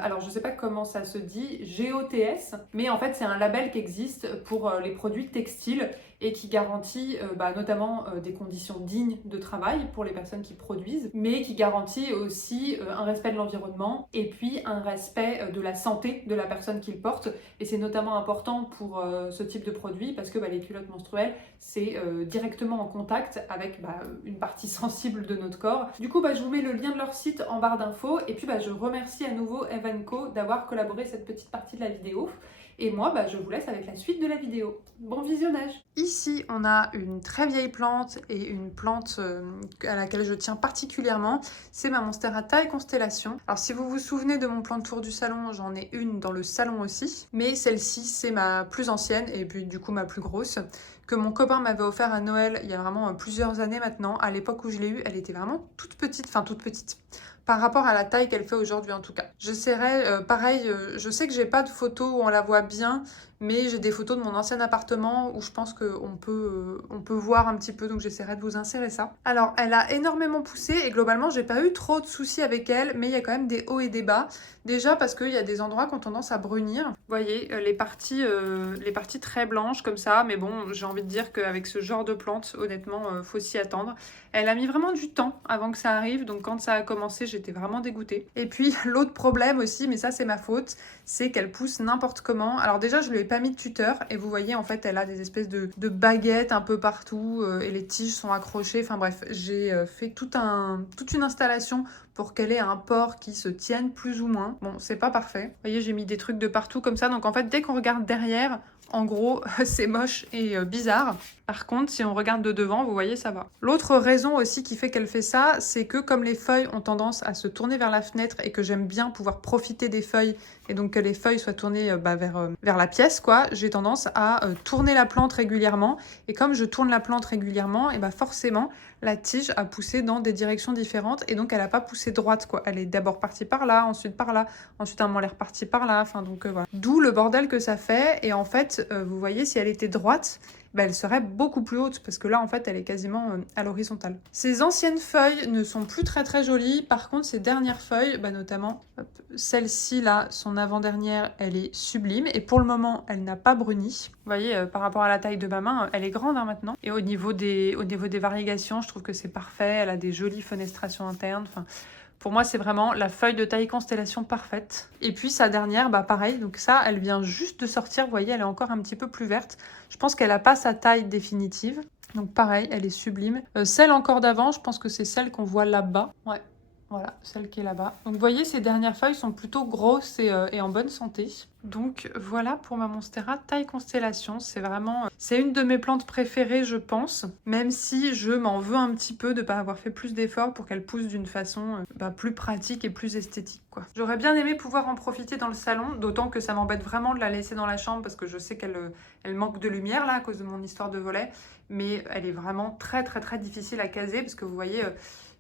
alors je sais pas comment ça se dit, GOTS, mais en fait c'est un label qui existe pour les produits textiles et qui garantit notamment des conditions dignes de travail pour les personnes qui produisent, mais qui garantit aussi un respect de l'environnement et puis un respect de la santé de la personne qui le porte. Et c'est notamment important pour ce type de produit parce que les culottes menstruelles, c'est directement en contact avec une partie sensible de notre corps. Du coup, je vous mets le lien de leur site en barre d'infos et puis je remercie à nouveau Eve & Co d'avoir collaboré cette petite partie de la vidéo. Et moi, je vous laisse avec la suite de la vidéo. Bon visionnage! Ici, on a une très vieille plante et une plante à laquelle je tiens particulièrement. C'est ma Monstera taille Constellation. Alors, si vous vous souvenez de mon plan de tour du salon, j'en ai une dans le salon aussi. Mais celle-ci, c'est ma plus ancienne et puis du coup ma plus grosse, que mon copain m'avait offert à Noël il y a vraiment plusieurs années maintenant. À l'époque où je l'ai eue, elle était vraiment toute petite, par rapport à la taille qu'elle fait aujourd'hui en tout cas. J'essaierai, pareil, je sais que j'ai pas de photos où on la voit bien, mais j'ai des photos de mon ancien appartement où je pense qu'on peut voir un petit peu, donc j'essaierai de vous insérer ça. Alors, elle a énormément poussé et globalement, j'ai pas eu trop de soucis avec elle, mais il y a quand même des hauts et des bas. Déjà parce qu'il y a des endroits qui ont tendance à brunir. Vous voyez, les parties très blanches comme ça, mais bon, j'ai envie de dire qu'avec ce genre de plante, honnêtement, faut s'y attendre. Elle a mis vraiment du temps avant que ça arrive, donc quand ça a commencé, j'étais vraiment dégoûtée. Et puis, l'autre problème aussi, mais ça c'est ma faute, c'est qu'elle pousse n'importe comment. Alors déjà, je lui ai pas mis de tuteur, et vous voyez, en fait, elle a des espèces de baguettes un peu partout, et les tiges sont accrochées. Enfin bref, j'ai fait toute une installation pour qu'elle ait un port qui se tienne plus ou moins. Bon, c'est pas parfait. Vous voyez, j'ai mis des trucs de partout comme ça, donc en fait, dès qu'on regarde derrière, en gros, c'est moche et bizarre. Par contre, si on regarde de devant, vous voyez, ça va. L'autre raison aussi qui fait qu'elle fait ça, c'est que comme les feuilles ont tendance à se tourner vers la fenêtre et que j'aime bien pouvoir profiter des feuilles et donc que les feuilles soient tournées vers la pièce, quoi, j'ai tendance à tourner la plante régulièrement. Et comme je tourne la plante régulièrement, et forcément, la tige a poussé dans des directions différentes et donc elle n'a pas poussé droite, quoi. Elle est d'abord partie par là, ensuite par là, ensuite à un moment elle est repartie par là, enfin donc voilà. D'où le bordel que ça fait et en fait, vous voyez, si elle était droite, elle serait beaucoup plus haute parce que là en fait elle est quasiment à l'horizontale. Ces anciennes feuilles ne sont plus très très jolies, par contre ces dernières feuilles, notamment celle-ci là, son avant-dernière, elle est sublime et pour le moment elle n'a pas bruni. Vous voyez, par rapport à la taille de ma main, elle est grande maintenant et au niveau des variegations, je trouve que c'est parfait, elle a des jolies fenestrations internes, enfin... Pour moi, c'est vraiment la feuille de taille Constellation parfaite. Et puis sa dernière, pareil, donc ça, elle vient juste de sortir, vous voyez, elle est encore un petit peu plus verte. Je pense qu'elle n'a pas sa taille définitive. Donc pareil, elle est sublime. Celle encore d'avant, je pense que c'est celle qu'on voit là-bas. Ouais, voilà, celle qui est là-bas. Donc vous voyez, ces dernières feuilles sont plutôt grosses et en bonne santé. Donc voilà pour ma Monstera taille Constellation. C'est vraiment... c'est une de mes plantes préférées, je pense. Même si je m'en veux un petit peu de ne pas avoir fait plus d'efforts pour qu'elle pousse d'une façon plus pratique et plus esthétique, quoi. J'aurais bien aimé pouvoir en profiter dans le salon, d'autant que ça m'embête vraiment de la laisser dans la chambre parce que je sais qu'elle manque de lumière là à cause de mon histoire de volet. Mais elle est vraiment très très très difficile à caser parce que vous voyez...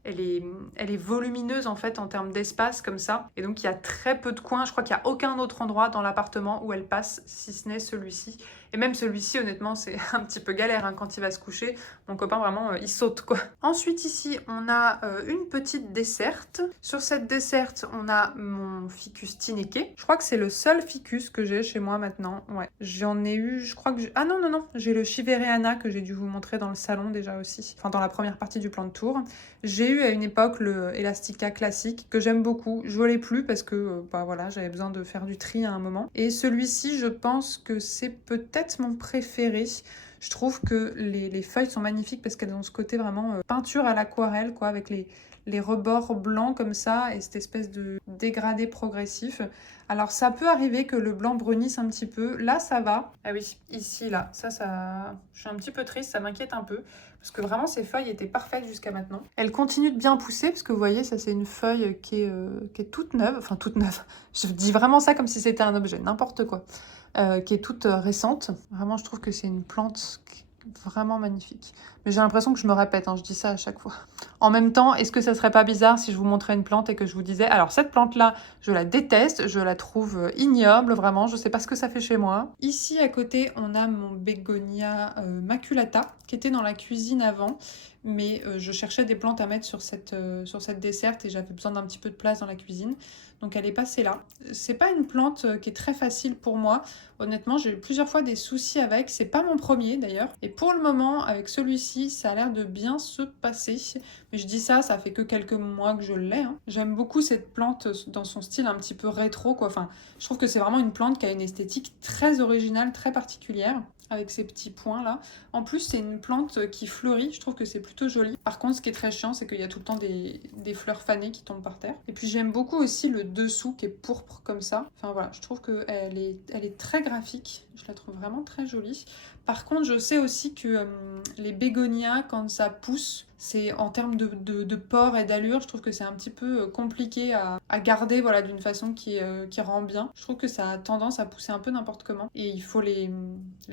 elle est volumineuse en fait en termes d'espace comme ça. Et donc il y a très peu de coins. Je crois qu'il n'y a aucun autre endroit dans l'appartement où elle passe, si ce n'est celui-ci. Et même celui-ci, honnêtement, c'est un petit peu galère quand il va se coucher. Mon copain, vraiment, il saute, quoi. Ensuite, ici, on a une petite desserte. Sur cette desserte, on a mon ficus Tineke. Je crois que c'est le seul ficus que j'ai chez moi maintenant. Ouais, j'en ai eu, je crois que... Ah non, j'ai le Chiveriana que j'ai dû vous montrer dans le salon déjà aussi. Enfin, dans la première partie du plan de tour. J'ai eu eu à une époque le Elastica classique que j'aime beaucoup. Je l'ai plus parce que voilà, j'avais besoin de faire du tri à un moment. Et celui-ci, je pense que c'est peut-être mon préféré. Je trouve que les feuilles sont magnifiques parce qu'elles ont ce côté vraiment peinture à l'aquarelle, quoi, avec les rebords blancs comme ça et cette espèce de dégradé progressif. Alors ça peut arriver que le blanc brunisse un petit peu. Là, ça va. Ah oui, ici, là, ça... Je suis un petit peu triste, ça m'inquiète un peu. Parce que vraiment, ces feuilles étaient parfaites jusqu'à maintenant. Elles continuent de bien pousser, parce que vous voyez, ça c'est une feuille qui est toute neuve. Enfin, toute neuve. Je dis vraiment ça comme si c'était un objet, n'importe quoi. Qui est toute récente. Vraiment, je trouve que c'est une plante vraiment magnifique. Mais j'ai l'impression que je me répète, hein, je dis ça à chaque fois. En même temps, est-ce que ça serait pas bizarre si je vous montrais une plante et que je vous disais, alors cette plante-là, je la déteste, je la trouve ignoble, vraiment, je sais pas ce que ça fait chez moi. Ici, à côté, on a mon bégonia maculata, qui était dans la cuisine avant, mais je cherchais des plantes à mettre sur cette desserte et j'avais besoin d'un petit peu de place dans la cuisine. Donc elle est passée là. C'est pas une plante qui est très facile pour moi. Honnêtement, j'ai eu plusieurs fois des soucis avec. C'est pas mon premier d'ailleurs. Et pour le moment, avec celui-ci, ça a l'air de bien se passer. Mais je dis ça, ça fait que quelques mois que je l'ai. Hein. J'aime beaucoup cette plante dans son style un petit peu rétro, quoi. Enfin, je trouve que c'est vraiment une plante qui a une esthétique très originale, très particulière, avec ces petits points là. En plus, c'est une plante qui fleurit, je trouve que c'est plutôt joli. Par contre, ce qui est très chiant, c'est qu'il y a tout le temps des fleurs fanées qui tombent par terre. Et puis j'aime beaucoup aussi le dessous qui est pourpre comme ça. Enfin voilà, je trouve qu'elle est très graphique, je la trouve vraiment très jolie. Par contre, je sais aussi que les bégonias, quand ça pousse, c'est en termes de port et d'allure, je trouve que c'est un petit peu compliqué à garder, voilà, d'une façon qui rend bien. Je trouve que ça a tendance à pousser un peu n'importe comment. Et il faut les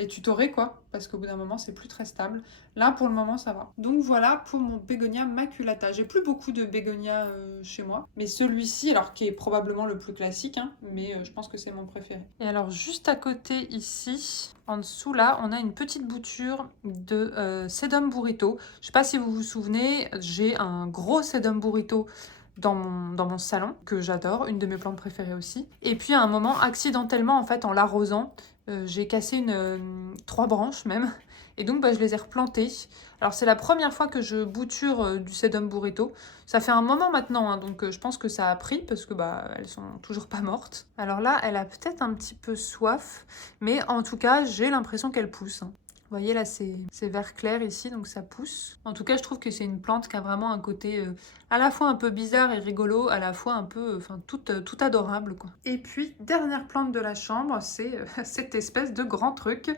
tutorer, quoi, parce qu'au bout d'un moment, c'est plus très stable. Là, pour le moment, ça va. Donc voilà pour mon bégonia maculata. J'ai plus beaucoup de bégonia chez moi, mais celui-ci, alors qui est probablement le plus classique, hein, mais je pense que c'est mon préféré. Et alors, juste à côté ici, en dessous là, on a une petite bouture de sedum burrito. Je sais pas si vous vous souvenez, j'ai un gros sedum burrito dans mon salon, que j'adore, une de mes plantes préférées aussi. Et puis à un moment, accidentellement, en fait, en l'arrosant, j'ai cassé 3 branches même, et donc je les ai replantées. Alors c'est la première fois que je bouture du sedum burrito. Ça fait un moment maintenant, hein, donc je pense que ça a pris, parce que elles sont toujours pas mortes. Alors là, elle a peut-être un petit peu soif, mais en tout cas, j'ai l'impression qu'elle pousse, hein. Vous voyez là, c'est vert clair ici, donc ça pousse. En tout cas, je trouve que c'est une plante qui a vraiment un côté à la fois un peu bizarre et rigolo, à la fois un peu, tout adorable, quoi. Et puis, dernière plante de la chambre, c'est cette espèce de grand truc.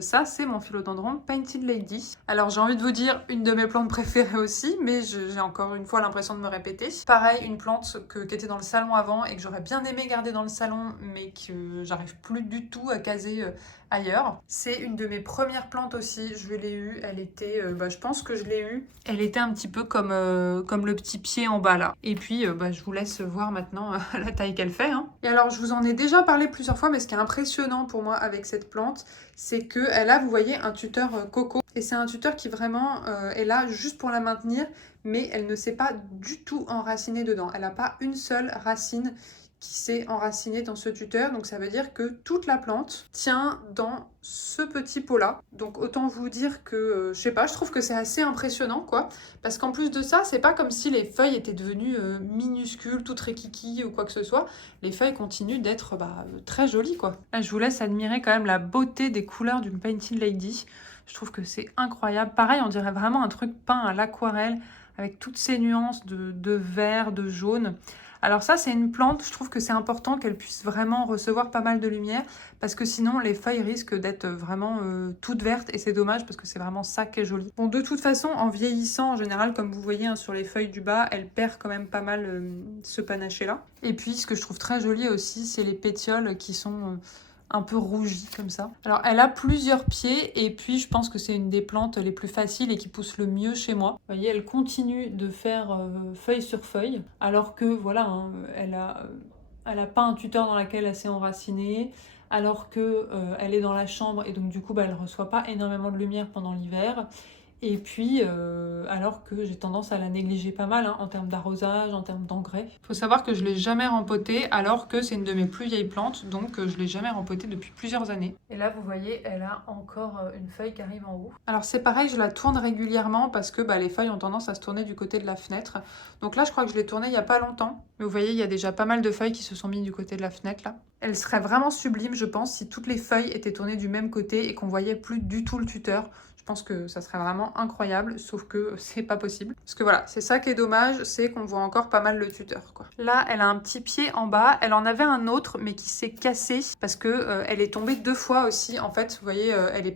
Ça, c'est mon philodendron Painted Lady. Alors, j'ai envie de vous dire une de mes plantes préférées aussi, mais j'ai encore une fois l'impression de me répéter. Pareil, une plante qui était dans le salon avant et que j'aurais bien aimé garder dans le salon, mais que j'arrive plus du tout à caser ailleurs. C'est une de mes premières plantes aussi, je l'ai eue, elle était, je pense que je l'ai eue, elle était un petit peu comme le petit pied en bas là. Et puis je vous laisse voir maintenant la taille qu'elle fait, hein. Et alors je vous en ai déjà parlé plusieurs fois, mais ce qui est impressionnant pour moi avec cette plante, c'est qu'elle a, vous voyez, un tuteur coco. Et c'est un tuteur qui vraiment est là juste pour la maintenir, mais elle ne s'est pas du tout enracinée dedans. Elle n'a pas une seule racine qui s'est enracinée dans ce tuteur, donc ça veut dire que toute la plante tient dans ce petit pot-là. Donc autant vous dire que, je sais pas, je trouve que c'est assez impressionnant, quoi, parce qu'en plus de ça, c'est pas comme si les feuilles étaient devenues minuscules, toutes rikiki ou quoi que ce soit. Les feuilles continuent d'être très jolies, quoi. Là, je vous laisse admirer quand même la beauté des couleurs d'une Painted Lady. Je trouve que c'est incroyable. Pareil, on dirait vraiment un truc peint à l'aquarelle, avec toutes ces nuances de vert, de jaune. Alors ça, c'est une plante, je trouve que c'est important qu'elle puisse vraiment recevoir pas mal de lumière, parce que sinon les feuilles risquent d'être vraiment toutes vertes, et c'est dommage parce que c'est vraiment ça qui est joli. Bon, de toute façon, en vieillissant, en général, comme vous voyez, hein, sur les feuilles du bas, elle perd quand même pas mal ce panaché-là. Et puis, ce que je trouve très joli aussi, c'est les pétioles qui sont un peu rougie comme ça. Alors elle a plusieurs pieds et puis je pense que c'est une des plantes les plus faciles et qui pousse le mieux chez moi. Vous voyez, elle continue de faire feuille sur feuille, alors que voilà, hein, elle a pas un tuteur dans lequel elle s'est enracinée, alors que elle est dans la chambre et donc du coup elle reçoit pas énormément de lumière pendant l'hiver. Et puis, alors que j'ai tendance à la négliger pas mal en termes d'arrosage, en termes d'engrais. Il faut savoir que je ne l'ai jamais rempotée alors que c'est une de mes plus vieilles plantes, donc je ne l'ai jamais rempotée depuis plusieurs années. Et là, vous voyez, elle a encore une feuille qui arrive en haut. Alors c'est pareil, je la tourne régulièrement parce que les feuilles ont tendance à se tourner du côté de la fenêtre. Donc là, je crois que je l'ai tournée il n'y a pas longtemps. Mais vous voyez, il y a déjà pas mal de feuilles qui se sont mises du côté de la fenêtre là. Elle serait vraiment sublime, je pense, si toutes les feuilles étaient tournées du même côté et qu'on voyait plus du tout le tuteur. Je pense que ça serait vraiment incroyable, sauf que c'est pas possible. Parce que voilà, c'est ça qui est dommage, c'est qu'on voit encore pas mal le tuteur, quoi. Là, elle a un petit pied en bas. Elle en avait un autre, mais qui s'est cassé parce que elle est tombée 2 fois aussi. En fait, vous voyez, elle est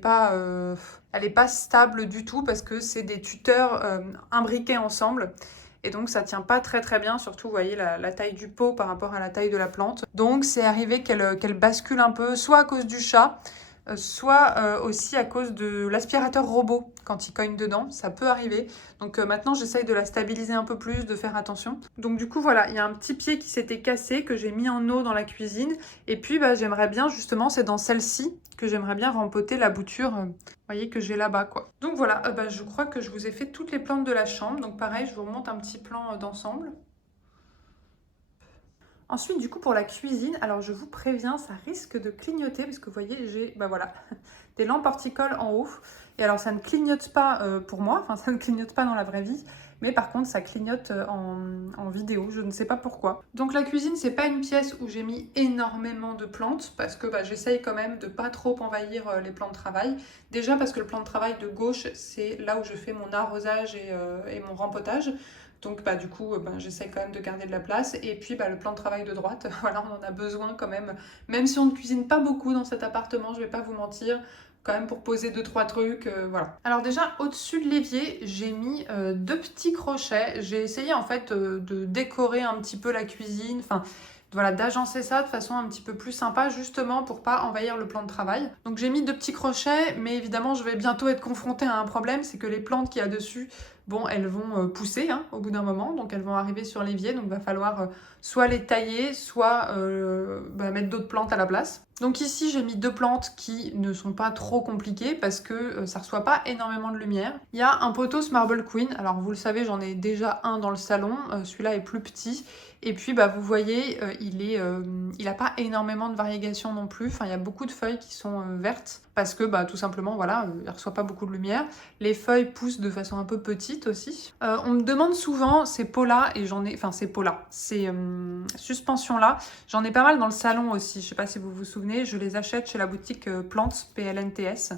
pas stable du tout parce que c'est des tuteurs imbriqués ensemble. Et donc ça tient pas très très bien, surtout vous voyez la taille du pot par rapport à la taille de la plante. Donc c'est arrivé qu'elle bascule un peu, soit à cause du chat, soit aussi à cause de l'aspirateur robot quand il cogne dedans, ça peut arriver. Donc maintenant j'essaye de la stabiliser un peu plus, de faire attention. Donc du coup voilà, il y a un petit pied qui s'était cassé, que j'ai mis en eau dans la cuisine. Et puis j'aimerais bien justement, c'est dans celle-ci que j'aimerais bien rempoter la bouture, vous voyez que j'ai là-bas quoi. Donc voilà, je crois que je vous ai fait toutes les plantes de la chambre. Donc pareil, je vous remonte un petit plan d'ensemble. Ensuite, du coup, pour la cuisine, alors je vous préviens, ça risque de clignoter parce que vous voyez, j'ai voilà, des lampes horticoles en haut. Et alors, ça ne clignote pas pour moi, enfin, ça ne clignote pas dans la vraie vie, mais par contre, ça clignote en vidéo, je ne sais pas pourquoi. Donc la cuisine, c'est pas une pièce où j'ai mis énormément de plantes parce que j'essaye quand même de pas trop envahir les plans de travail. Déjà parce que le plan de travail de gauche, c'est là où je fais mon arrosage et mon rempotage. Donc du coup, j'essaie quand même de garder de la place. Et puis le plan de travail de droite, voilà, on en a besoin quand même. Même si on ne cuisine pas beaucoup dans cet appartement, je vais pas vous mentir, quand même pour poser 2-3 trucs, voilà. Alors déjà, au-dessus de l'évier, j'ai mis 2 petits crochets. J'ai essayé en fait de décorer un petit peu la cuisine, enfin voilà, d'agencer ça de façon un petit peu plus sympa, justement pour pas envahir le plan de travail. Donc j'ai mis 2 petits crochets, mais évidemment je vais bientôt être confrontée à un problème, c'est que les plantes qu'il y a dessus, bon, elles vont pousser au bout d'un moment, donc elles vont arriver sur l'évier, donc il va falloir soit les tailler, soit mettre d'autres plantes à la place. Donc ici, j'ai mis 2 plantes qui ne sont pas trop compliquées parce que ça reçoit pas énormément de lumière. Il y a un pothos Marble Queen, alors vous le savez, j'en ai déjà un dans le salon, celui-là est plus petit. Et puis vous voyez, il a pas énormément de variegation non plus, enfin il y a beaucoup de feuilles qui sont vertes parce que tout simplement voilà, il reçoit pas beaucoup de lumière. Les feuilles poussent de façon un peu petite aussi. On me demande souvent ces pots-là, et ces suspensions-là, j'en ai pas mal dans le salon aussi, je sais pas si vous vous souvenez, je les achète chez la boutique Plantes, PLNTS.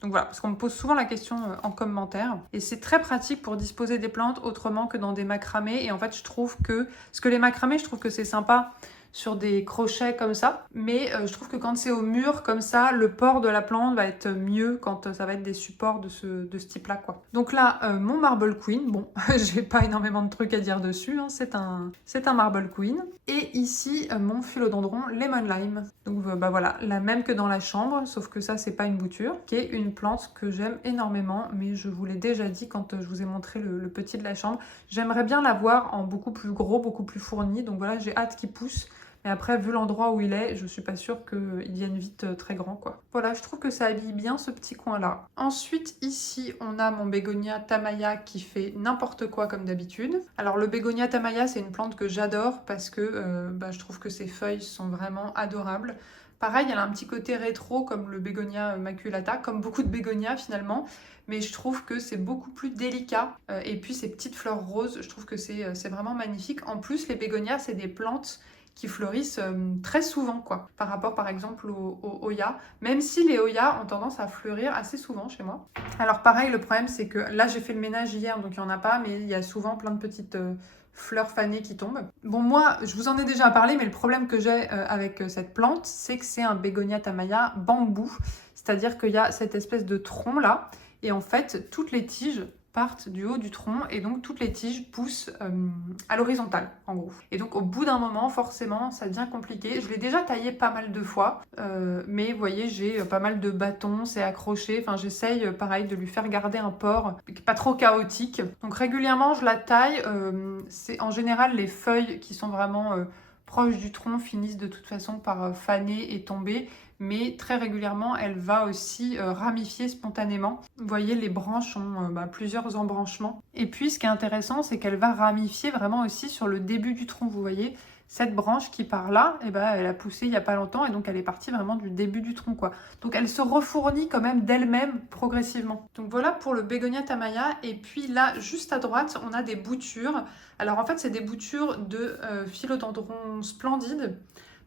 Donc voilà, parce qu'on me pose souvent la question en commentaire. Et c'est très pratique pour disposer des plantes autrement que dans des macramés. Et en fait, je trouve que... Parce que les macramés, je trouve que c'est sympa sur des crochets comme ça. Mais je trouve que quand c'est au mur comme ça, le port de la plante va être mieux quand ça va être des supports de ce type-là, quoi. Donc là, mon Marble Queen, bon, j'ai pas énormément de trucs à dire dessus, c'est un Marble Queen. Et ici, mon philodendron Lemon Lime. Donc voilà, la même que dans la chambre, sauf que ça, c'est pas une bouture, qui est une plante que j'aime énormément, mais je vous l'ai déjà dit quand je vous ai montré le petit de la chambre. J'aimerais bien l'avoir en beaucoup plus gros, beaucoup plus fourni, donc voilà, j'ai hâte qu'il pousse. Mais après, vu l'endroit où il est, je suis pas sûre qu'il devienne vite très grand, quoi. Voilà, je trouve que ça habille bien ce petit coin-là. Ensuite, ici, on a mon bégonia tamaya qui fait n'importe quoi comme d'habitude. Alors, le bégonia tamaya, c'est une plante que j'adore parce que je trouve que ses feuilles sont vraiment adorables. Pareil, elle a un petit côté rétro comme le bégonia maculata, comme beaucoup de bégonias finalement. Mais je trouve que c'est beaucoup plus délicat. Et puis, ces petites fleurs roses, je trouve que c'est vraiment magnifique. En plus, les bégonias, c'est des plantes qui fleurissent très souvent, quoi, par rapport par exemple aux Hoya, même si les Hoya ont tendance à fleurir assez souvent chez moi. Alors pareil, le problème c'est que là j'ai fait le ménage hier, donc il n'y en a pas, mais il y a souvent plein de petites fleurs fanées qui tombent. Bon, moi, je vous en ai déjà parlé, mais le problème que j'ai avec cette plante, c'est que c'est un bégonia tamaya bambou, c'est-à-dire qu'il y a cette espèce de tronc là, et en fait, toutes les tiges partent du haut du tronc et donc toutes les tiges poussent à l'horizontale en gros. Et donc au bout d'un moment forcément ça devient compliqué. Je l'ai déjà taillé pas mal de fois mais vous voyez j'ai pas mal de bâtons, c'est accroché, enfin j'essaye pareil de lui faire garder un port pas trop chaotique. Donc régulièrement je la taille, c'est en général les feuilles qui sont vraiment proche du tronc finissent de toute façon par faner et tomber. Mais très régulièrement, elle va aussi ramifier spontanément. Vous voyez, les branches ont plusieurs embranchements. Et puis, ce qui est intéressant, c'est qu'elle va ramifier vraiment aussi sur le début du tronc. Vous voyez, cette branche qui part là, elle a poussé il n'y a pas longtemps et donc elle est partie vraiment du début du tronc, quoi. Donc, elle se refournit quand même d'elle-même progressivement. Donc, voilà pour le Bégonia Tamaya. Et puis là, juste à droite, on a des boutures. Alors, en fait, c'est des boutures de Philodendron Splendide.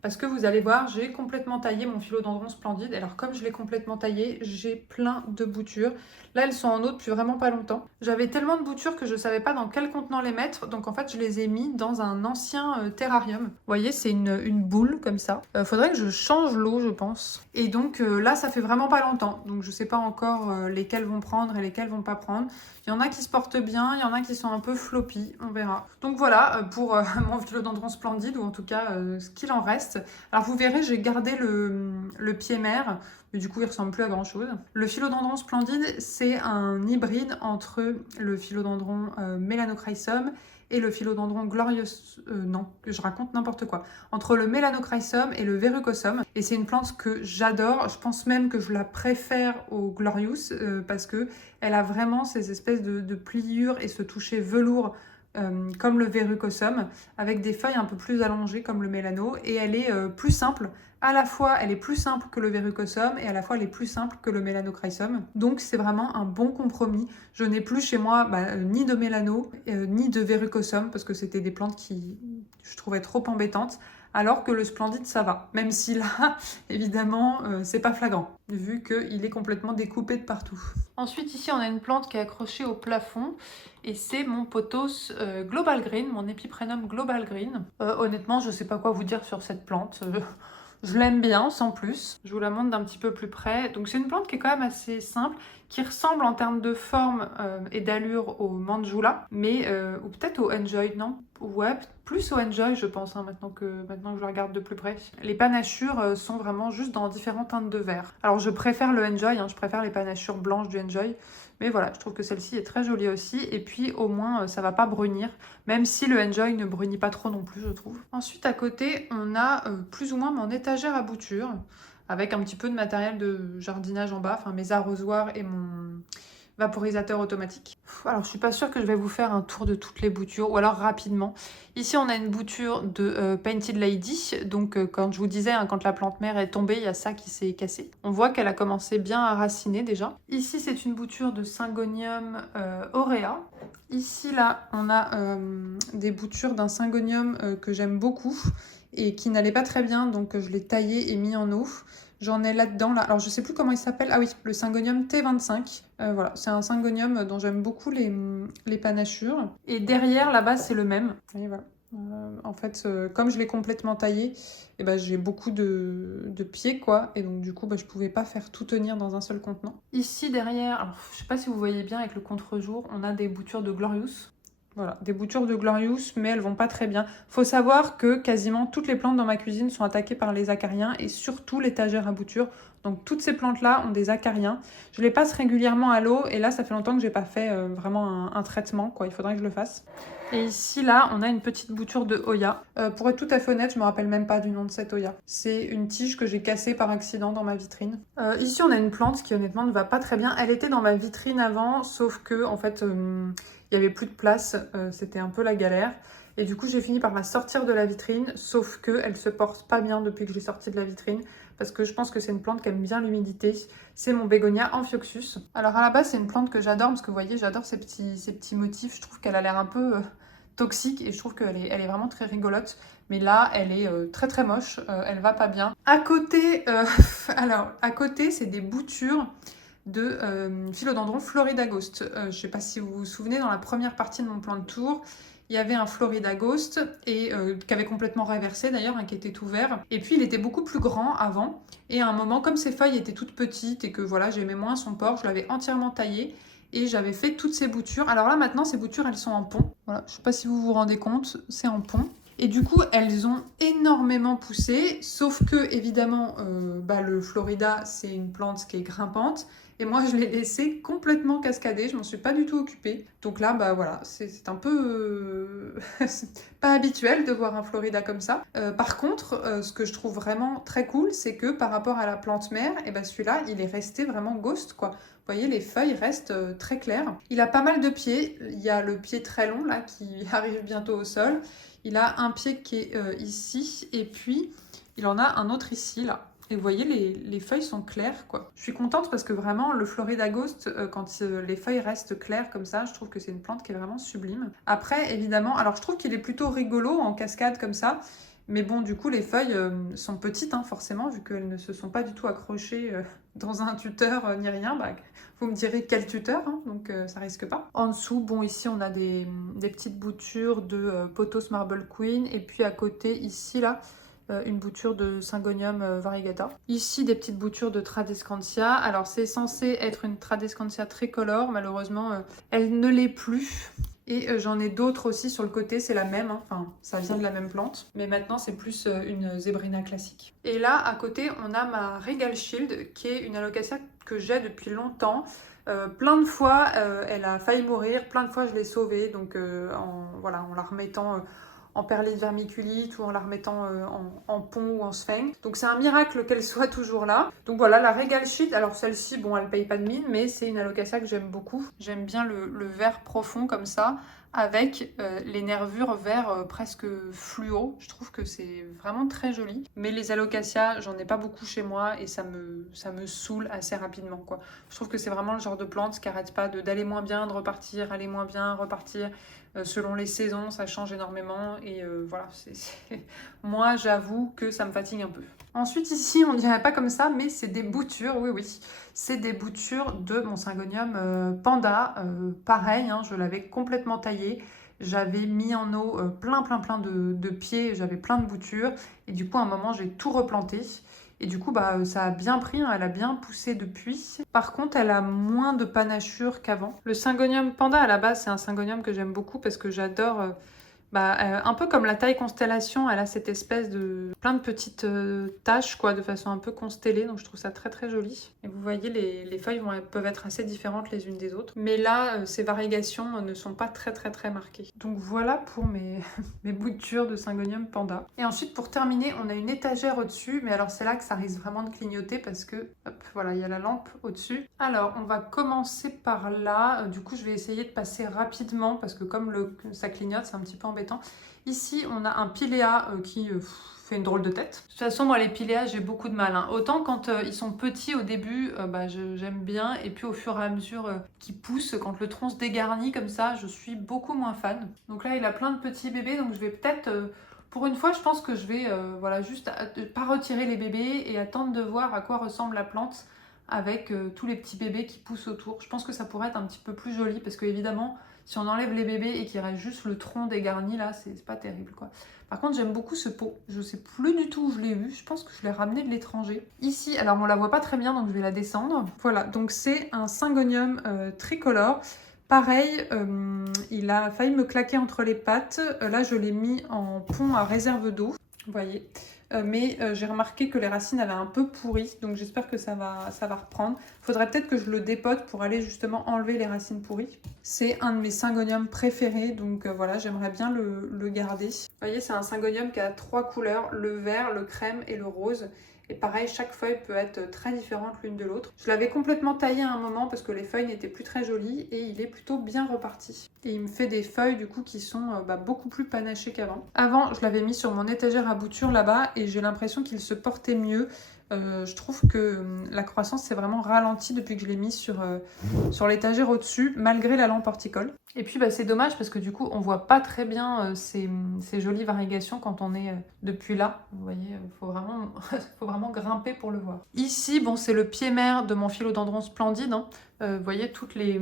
Parce que vous allez voir, j'ai complètement taillé mon Philodendron Splendide. Alors comme je l'ai complètement taillé, j'ai plein de boutures. Là, elles sont en eau depuis vraiment pas longtemps. J'avais tellement de boutures que je savais pas dans quel contenant les mettre. Donc en fait, je les ai mis dans un ancien terrarium. Vous voyez, c'est une boule comme ça. Faudrait que je change l'eau, je pense. Et donc là, ça fait vraiment pas longtemps. Donc je sais pas encore lesquelles vont prendre et lesquelles vont pas prendre. Il y en a qui se portent bien, il y en a qui sont un peu floppy, on verra. Donc voilà pour mon Philodendron Splendide, ou en tout cas ce qu'il en reste. Alors vous verrez, j'ai gardé le pied mère, mais du coup il ressemble plus à grand chose. Le Philodendron Splendide, c'est un hybride entre le Philodendron Melanochrysum et le Philodendron Glorious... non, je raconte n'importe quoi. Entre le Melanochrysum et le Verrucosum. Et c'est une plante que j'adore. Je pense même que je la préfère au Glorious parce que elle a vraiment ces espèces de pliures et ce toucher velours comme le Verrucosum, avec des feuilles un peu plus allongées comme le Mélano. Et elle est plus simple. À la fois, elle est plus simple que le Verrucosum et à la fois, elle est plus simple que le Melanochrysum. Donc, c'est vraiment un bon compromis. Je n'ai plus chez moi ni de Mélano, ni de Verrucosum, parce que c'était des plantes qui je trouvais trop embêtantes, alors que le Splendide, ça va. Même si là, évidemment, c'est pas flagrant, vu qu'il est complètement découpé de partout. Ensuite, ici, on a une plante qui est accrochée au plafond, et c'est mon pothos Global Green, mon Epiprenum Global Green. Honnêtement, je sais pas quoi vous dire sur cette plante. Je l'aime bien, sans plus. Je vous la montre d'un petit peu plus près. Donc c'est une plante qui est quand même assez simple, qui ressemble en termes de forme et d'allure au Manjula, mais ou peut-être au Enjoy, non? Ouais, plus au Enjoy, je pense, hein, maintenant que je le regarde de plus près. Les panachures sont vraiment juste dans différentes teintes de vert. Alors je préfère le Enjoy, hein, je préfère les panachures blanches du Enjoy. Mais voilà, je trouve que celle-ci est très jolie aussi. Et puis au moins, ça va pas brunir. Même si le Enjoy ne brunit pas trop non plus, je trouve. Ensuite, à côté, on a plus ou moins mon étagère à boutures. Avec un petit peu de matériel de jardinage en bas. Enfin, mes arrosoirs et mon vaporisateur automatique. Alors, je suis pas sûre que je vais vous faire un tour de toutes les boutures. Ou alors rapidement. Ici, on a une bouture de Painted Lady. Donc, quand je vous disais, hein, quand la plante mère est tombée, il y a ça qui s'est cassé. On voit qu'elle a commencé bien à raciner déjà. Ici, c'est une bouture de Syngonium aurea. Ici, là, on a des boutures d'un Syngonium que j'aime beaucoup et qui n'allait pas très bien. Donc, je l'ai taillé et mis en eau. J'en ai là-dedans, là. Alors je sais plus comment il s'appelle. Ah oui, le Syngonium T25. Voilà, c'est un Syngonium dont j'aime beaucoup les panachures. Et derrière, là-bas, c'est le même. Et voilà. En fait, comme je l'ai complètement taillé, eh ben, j'ai beaucoup de pieds, quoi. Et donc, du coup, je pouvais pas faire tout tenir dans un seul contenant. Ici, derrière, alors, je sais pas si vous voyez bien avec le contre-jour, on a des boutures de Glorious. Voilà, des boutures de Glorious, mais elles vont pas très bien. Faut savoir que quasiment toutes les plantes dans ma cuisine sont attaquées par les acariens et surtout l'étagère à boutures. Donc toutes ces plantes-là ont des acariens. Je les passe régulièrement à l'eau et là, ça fait longtemps que j'ai pas fait vraiment un traitement, quoi. Il faudrait que je le fasse. Et ici, là, on a une petite bouture de Hoya. Pour être tout à fait honnête, je me rappelle même pas du nom de cette Hoya. C'est une tige que j'ai cassée par accident dans ma vitrine. Ici, on a une plante qui honnêtement ne va pas très bien. Elle était dans ma vitrine avant, sauf que en fait, il y avait plus de place. C'était un peu la galère. Et du coup, j'ai fini par la sortir de la vitrine, sauf qu'elle se porte pas bien depuis que je l'ai sortie de la vitrine, parce que je pense que c'est une plante qui aime bien l'humidité. C'est mon Bégonia Amphioxus. Alors à la base, c'est une plante que j'adore, parce que vous voyez, j'adore ces petits motifs. Je trouve qu'elle a l'air un peu toxique, et je trouve qu'elle est vraiment très rigolote. Mais là, elle est très très moche, elle va pas bien. À côté, à côté, c'est des boutures de Philodendron Florida Ghost. Je sais pas si vous vous souvenez, dans la première partie de mon plan de tour, il y avait un Florida Ghost et qui avait complètement réversé d'ailleurs, qui était ouvert. Et puis il était beaucoup plus grand avant. Et à un moment, comme ses feuilles étaient toutes petites et que voilà, j'aimais moins son port, je l'avais entièrement taillé et j'avais fait toutes ces boutures. Alors là maintenant, ces boutures, elles sont en pont. Voilà, je sais pas si vous vous rendez compte, c'est en pont. Et du coup, elles ont énormément poussé, sauf que, évidemment, le Florida, c'est une plante qui est grimpante. Et moi, je l'ai laissé complètement cascader, je m'en suis pas du tout occupée. Donc là, voilà, c'est un peu pas habituel de voir un Florida comme ça. Par contre, ce que je trouve vraiment très cool, c'est que par rapport à la plante mère, celui-là, il est resté vraiment ghost, quoi. Vous voyez, les feuilles restent très claires. Il a pas mal de pieds. Il y a le pied très long, là, qui arrive bientôt au sol. Il a un pied qui est ici, et puis il en a un autre ici, là. Et vous voyez, les feuilles sont claires, quoi. Je suis contente parce que vraiment, le Florida Ghost, quand les feuilles restent claires comme ça, je trouve que c'est une plante qui est vraiment sublime. Après, évidemment, alors je trouve qu'il est plutôt rigolo en cascade comme ça. Mais bon, du coup, les feuilles sont petites, hein, forcément, vu qu'elles ne se sont pas du tout accrochées dans un tuteur ni rien. Vous me direz quel tuteur, hein, donc ça risque pas. En dessous, bon, ici, on a des petites boutures de Pothos Marble Queen. Et puis à côté, ici, là, une bouture de Syngonium variegata. Ici, des petites boutures de Tradescantia. Alors, c'est censé être une Tradescantia tricolore. Malheureusement, elle ne l'est plus. Et j'en ai d'autres aussi sur le côté, c'est la même, hein. Enfin, ça vient de la même plante. Mais maintenant, c'est plus une Zébrina classique. Et là, à côté, on a ma Regal Shield, qui est une alocasia que j'ai depuis longtemps. Plein de fois, elle a failli mourir. Plein de fois, je l'ai sauvée. Donc, en la remettant en perlite vermiculite ou en la remettant en pont ou en sphinx. Donc c'est un miracle qu'elle soit toujours là. Donc voilà, la Regal Shield, alors celle-ci, bon, elle paye pas de mine, mais c'est une alocasia que j'aime beaucoup. J'aime bien le vert profond comme ça, avec les nervures vert presque fluo. Je trouve que c'est vraiment très joli. Mais les alocasias, j'en ai pas beaucoup chez moi et ça me saoule assez rapidement, quoi. Je trouve que c'est vraiment le genre de plante qui arrête pas d'aller moins bien, de repartir, aller moins bien, repartir. Selon les saisons, ça change énormément et voilà, moi j'avoue que ça me fatigue un peu. Ensuite ici, on dirait pas comme ça, mais c'est des boutures, oui, c'est des boutures de mon Syngonium Panda, pareil, hein, je l'avais complètement taillé. J'avais mis en eau plein de pieds, j'avais plein de boutures et du coup à un moment j'ai tout replanté. Et du coup, ça a bien pris, hein, elle a bien poussé depuis. Par contre, elle a moins de panachure qu'avant. Le Syngonium Panda, à la base, c'est un Syngonium que j'aime beaucoup parce que j'adore... un peu comme la taille constellation, elle a cette espèce de plein de petites taches, quoi, de façon un peu constellée, donc je trouve ça très joli. Et vous voyez, les feuilles peuvent être assez différentes les unes des autres, mais là, ces variégations ne sont pas très marquées. Donc voilà pour mes boutures de Syngonium Panda. Et ensuite, pour terminer, on a une étagère au-dessus, mais alors c'est là que ça risque vraiment de clignoter parce que, hop, voilà, il y a la lampe au-dessus. Alors, on va commencer par là. Du coup, je vais essayer de passer rapidement parce que comme ça clignote, c'est un petit peu embêtant. Ici, on a un pilea qui fait une drôle de tête. De toute façon, moi, les piléas, j'ai beaucoup de mal, hein. Autant quand ils sont petits au début, j'aime bien. Et puis, au fur et à mesure qu'ils poussent, quand le tronc se dégarnit comme ça, je suis beaucoup moins fan. Donc là, il a plein de petits bébés. Donc, je vais peut-être... pour une fois, je pense que je vais juste pas retirer les bébés et attendre de voir à quoi ressemble la plante avec tous les petits bébés qui poussent autour. Je pense que ça pourrait être un petit peu plus joli parce que évidemment, si on enlève les bébés et qu'il reste juste le tronc dégarni, là, c'est pas terrible, quoi. Par contre, j'aime beaucoup ce pot. Je sais plus du tout où je l'ai eu. Je pense que je l'ai ramené de l'étranger. Ici, alors on la voit pas très bien, donc je vais la descendre. Voilà, donc c'est un Syngonium tricolore. Pareil, il a failli me claquer entre les pattes. Là, je l'ai mis en pont à réserve d'eau. Vous voyez. Mais j'ai remarqué que les racines avaient un peu pourri, donc j'espère que ça va reprendre. Il faudrait peut-être que je le dépote pour aller justement enlever les racines pourries. C'est un de mes Syngoniums préférés, donc voilà, j'aimerais bien le garder. Vous voyez, c'est un Syngonium qui a 3 couleurs, le vert, le crème et le rose. Et pareil, chaque feuille peut être très différente l'une de l'autre. Je l'avais complètement taillé à un moment parce que les feuilles n'étaient plus très jolies et il est plutôt bien reparti. Et il me fait des feuilles du coup qui sont beaucoup plus panachées qu'avant. Avant, je l'avais mis sur mon étagère à boutures là-bas et j'ai l'impression qu'il se portait mieux. Je trouve que la croissance s'est vraiment ralentie depuis que je l'ai mis sur l'étagère au-dessus, malgré la lampe horticole. Et puis c'est dommage parce que du coup on voit pas très bien ces jolies variégations quand on est depuis là. Vous voyez, faut vraiment grimper pour le voir. Ici, bon, c'est le pied mère de mon philodendron splendide, hein. Vous voyez toutes les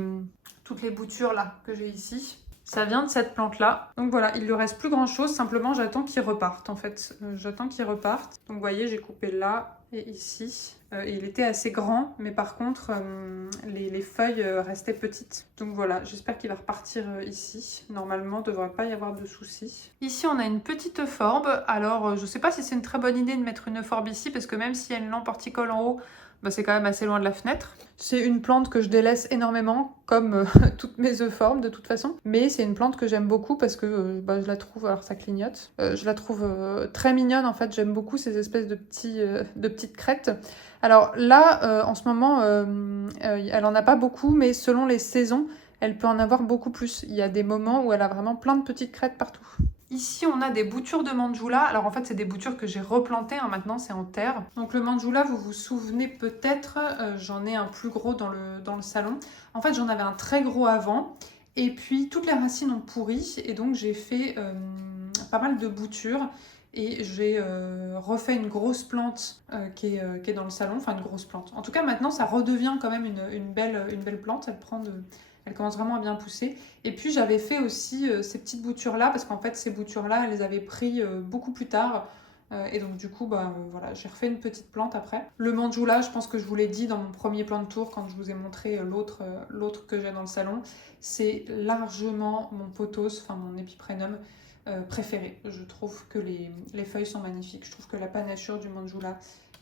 boutures là que j'ai ici. Ça vient de cette plante-là. Donc voilà, il lui reste plus grand-chose, simplement j'attends qu'il reparte en fait. J'attends qu'il reparte. Donc vous voyez, j'ai coupé là et ici. Et il était assez grand, mais par contre, les feuilles restaient petites. Donc voilà, j'espère qu'il va repartir ici. Normalement, il ne devrait pas y avoir de soucis. Ici, on a une petite euphorbes. Alors, je ne sais pas si c'est une très bonne idée de mettre une euphorbes ici, parce que même s'il y a une lampe horticole en haut, bah, c'est quand même assez loin de la fenêtre. C'est une plante que je délaisse énormément, comme toutes mes euphorbes de toute façon. Mais c'est une plante que j'aime beaucoup parce que bah, je la trouve, alors ça clignote, je la trouve très mignonne en fait. J'aime beaucoup ces espèces de petites crêtes. Alors là, en ce moment, elle en a pas beaucoup, mais selon les saisons, elle peut en avoir beaucoup plus. Il y a des moments où elle a vraiment plein de petites crêtes partout. Ici, on a des boutures de mandjoula. Alors en fait, c'est des boutures que j'ai replantées, hein. Maintenant c'est en terre. Donc le mandjoula, vous vous souvenez peut-être, j'en ai un plus gros dans le salon. En fait, j'en avais un très gros avant. Et puis, toutes les racines ont pourri. Et donc, j'ai fait pas mal de boutures. Et j'ai refait une grosse plante qui est dans le salon. Enfin, une grosse plante. En tout cas, maintenant, ça redevient quand même une belle plante. Elle commence vraiment à bien pousser. Et puis j'avais fait aussi ces petites boutures-là, parce qu'en fait ces boutures-là, elles les avaient pris beaucoup plus tard. Et donc du coup, voilà, j'ai refait une petite plante après. Le mandjoula, je pense que je vous l'ai dit dans mon premier plan de tour, quand je vous ai montré l'autre que j'ai dans le salon, c'est largement mon pothos, enfin mon épiprénum préféré. Je trouve que les feuilles sont magnifiques. Je trouve que la panachure du mandjoula,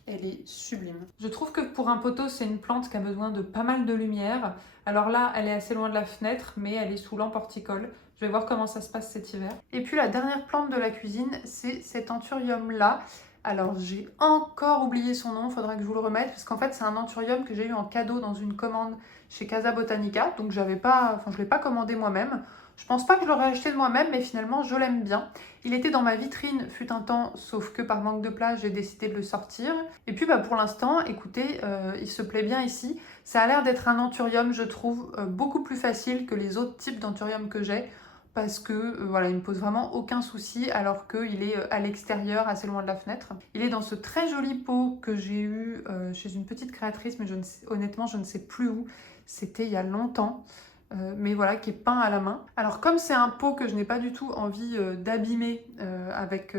elle est sublime. Je trouve que pour un pothos, c'est une plante qui a besoin de pas mal de lumière. Alors là, elle est assez loin de la fenêtre, mais elle est sous lampe horticole. Je vais voir comment ça se passe cet hiver. Et puis la dernière plante de la cuisine, c'est cet anthurium-là. Alors j'ai encore oublié son nom, il faudra que je vous le remette, parce qu'en fait c'est un anthurium que j'ai eu en cadeau dans une commande chez Casa Botanica. Donc je ne l'ai pas commandé moi-même. Je pense pas que je l'aurais acheté de moi-même, mais finalement je l'aime bien. Il était dans ma vitrine fut un temps, sauf que par manque de place, j'ai décidé de le sortir. Et puis pour l'instant, écoutez, il se plaît bien ici. Ça a l'air d'être un anthurium, je trouve, beaucoup plus facile que les autres types d'anthurium que j'ai. Parce que voilà, il ne me pose vraiment aucun souci alors qu'il est à l'extérieur, assez loin de la fenêtre. Il est dans ce très joli pot que j'ai eu chez une petite créatrice, mais honnêtement, je ne sais plus où. C'était il y a longtemps. Mais voilà, qui est peint à la main. Alors comme c'est un pot que je n'ai pas du tout envie d'abîmer avec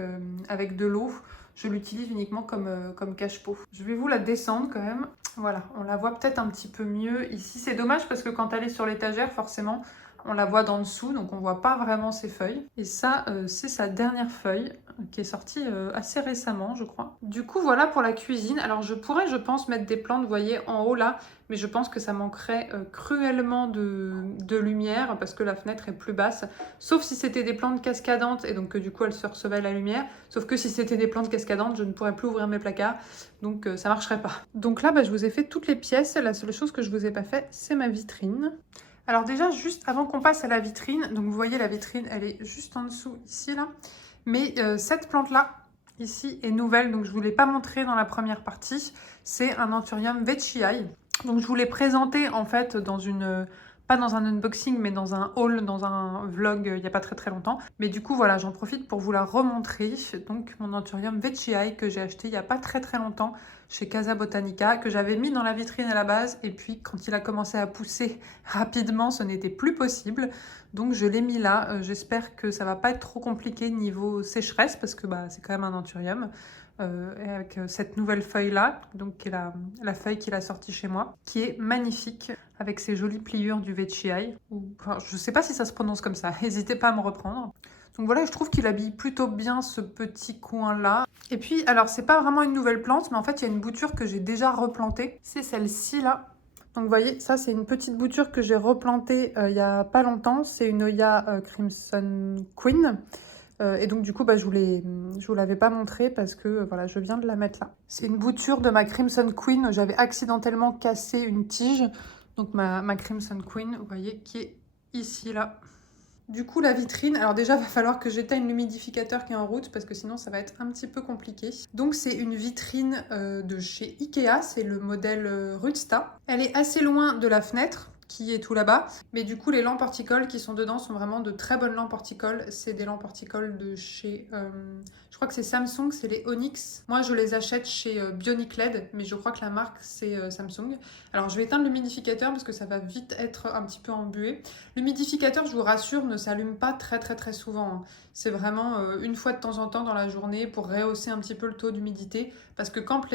de l'eau, je l'utilise uniquement comme cache-pot. Je vais vous la descendre quand même. Voilà, on la voit peut-être un petit peu mieux ici. C'est dommage parce que quand elle est sur l'étagère, forcément, on la voit d'en dessous, donc on voit pas vraiment ses feuilles. Et ça, c'est sa dernière feuille, qui est sortie assez récemment, je crois. Du coup, voilà pour la cuisine. Alors je pourrais, je pense, mettre des plantes, vous voyez, en haut là, mais je pense que ça manquerait cruellement de lumière, parce que la fenêtre est plus basse. Sauf si c'était des plantes cascadantes, et donc du coup, elles se recevaient la lumière. Sauf que si c'était des plantes cascadantes, je ne pourrais plus ouvrir mes placards, donc ça marcherait pas. Donc là, je vous ai fait toutes les pièces. La seule chose que je vous ai pas fait, c'est ma vitrine. Alors déjà, juste avant qu'on passe à la vitrine, donc vous voyez la vitrine, elle est juste en dessous, ici, là. Mais cette plante-là, ici, est nouvelle, donc je ne vous l'ai pas montrée dans la première partie. C'est un Anthurium veitchii. Donc je vous l'ai présenté, en fait, pas dans un unboxing, mais dans un haul, dans un vlog, il n'y a pas très longtemps. Mais du coup, voilà, j'en profite pour vous la remontrer. Donc mon Anthurium veitchii que j'ai acheté il n'y a pas très longtemps chez Casa Botanica, que j'avais mis dans la vitrine à la base, et puis quand il a commencé à pousser rapidement, ce n'était plus possible, donc je l'ai mis là. J'espère que ça va pas être trop compliqué niveau sécheresse, parce que c'est quand même un anthurium, avec cette nouvelle feuille là, donc qui est la feuille qu'il a sortie chez moi, qui est magnifique, avec ces jolies pliures du veitchii, enfin, je sais pas si ça se prononce comme ça, n'hésitez pas à me reprendre. Donc voilà, je trouve qu'il habille plutôt bien ce petit coin-là. Et puis, alors, c'est pas vraiment une nouvelle plante, mais en fait, il y a une bouture que j'ai déjà replantée. C'est celle-ci, là. Donc, vous voyez, ça, c'est une petite bouture que j'ai replantée il y a pas longtemps. C'est une Oya Crimson Queen. Et donc, du coup, je vous l'avais pas montré parce que, voilà, je viens de la mettre là. C'est une bouture de ma Crimson Queen. J'avais accidentellement cassé une tige. Donc, ma Crimson Queen, vous voyez, qui est ici, là. Du coup, la vitrine, alors déjà, il va falloir que j'éteigne l'humidificateur qui est en route parce que sinon, ça va être un petit peu compliqué. Donc, c'est une vitrine de chez Ikea, c'est le modèle Rudsta. Elle est assez loin de la fenêtre, qui est tout là-bas. Mais du coup, les lampes horticoles qui sont dedans sont vraiment de très bonnes lampes horticoles. C'est des lampes horticoles de chez... je crois que c'est Samsung, c'est les Onyx. Moi, je les achète chez Bionic LED, mais je crois que la marque, c'est Samsung. Alors, je vais éteindre l'humidificateur parce que ça va vite être un petit peu embué. L'humidificateur, je vous rassure, ne s'allume pas très souvent, hein. C'est vraiment une fois de temps en temps dans la journée pour rehausser un petit peu le taux d'humidité. Parce que comme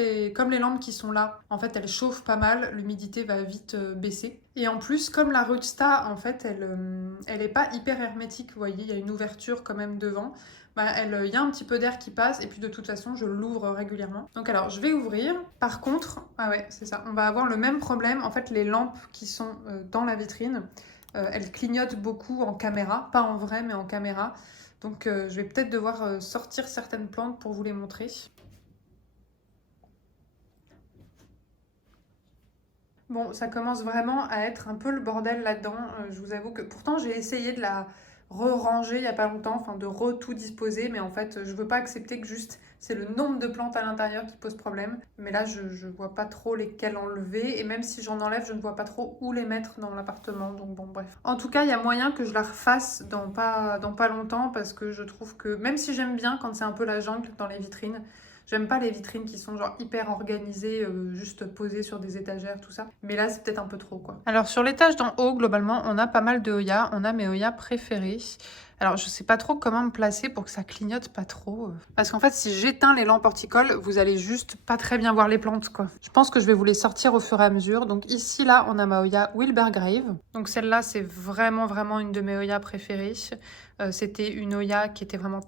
les lampes qui sont là, en fait, elles chauffent pas mal, l'humidité va vite baisser. Et en plus, comme la Rugsta, en fait, elle est pas hyper hermétique, vous voyez, il y a une ouverture quand même devant. Bah, il y a un petit peu d'air qui passe, et puis de toute façon, je l'ouvre régulièrement. Donc alors, je vais ouvrir. Par contre, ah ouais, c'est ça, on va avoir le même problème. En fait, les lampes qui sont dans la vitrine, elles clignotent beaucoup en caméra. Pas en vrai, mais en caméra. Donc je vais peut-être devoir sortir certaines plantes pour vous les montrer. Bon, ça commence vraiment à être un peu le bordel là-dedans. Je vous avoue que pourtant j'ai essayé de la re-ranger il n'y a pas longtemps, enfin de re-tout disposer, mais en fait je veux pas accepter que juste c'est le nombre de plantes à l'intérieur qui pose problème. Mais là je vois pas trop lesquelles enlever, et même si j'en enlève, je ne vois pas trop où les mettre dans l'appartement, donc bon bref. En tout cas, il y a moyen que je la refasse dans pas longtemps, parce que je trouve que même si j'aime bien quand c'est un peu la jungle dans les vitrines, j'aime pas les vitrines qui sont genre hyper organisées, juste posées sur des étagères, tout ça. Mais là, c'est peut-être un peu trop, quoi. Alors, sur l'étage d'en haut, globalement, on a pas mal de Hoya. On a mes Hoya préférés. Alors, je sais pas trop comment me placer pour que ça clignote pas trop. Parce qu'en fait, si j'éteins les lampes horticoles, vous allez juste pas très bien voir les plantes, quoi. Je pense que je vais vous les sortir au fur et à mesure. Donc ici, là, on a ma Hoya Wilbergrave. Donc celle-là, c'est vraiment une de mes Hoya préférées. C'était une Hoya qui était vraiment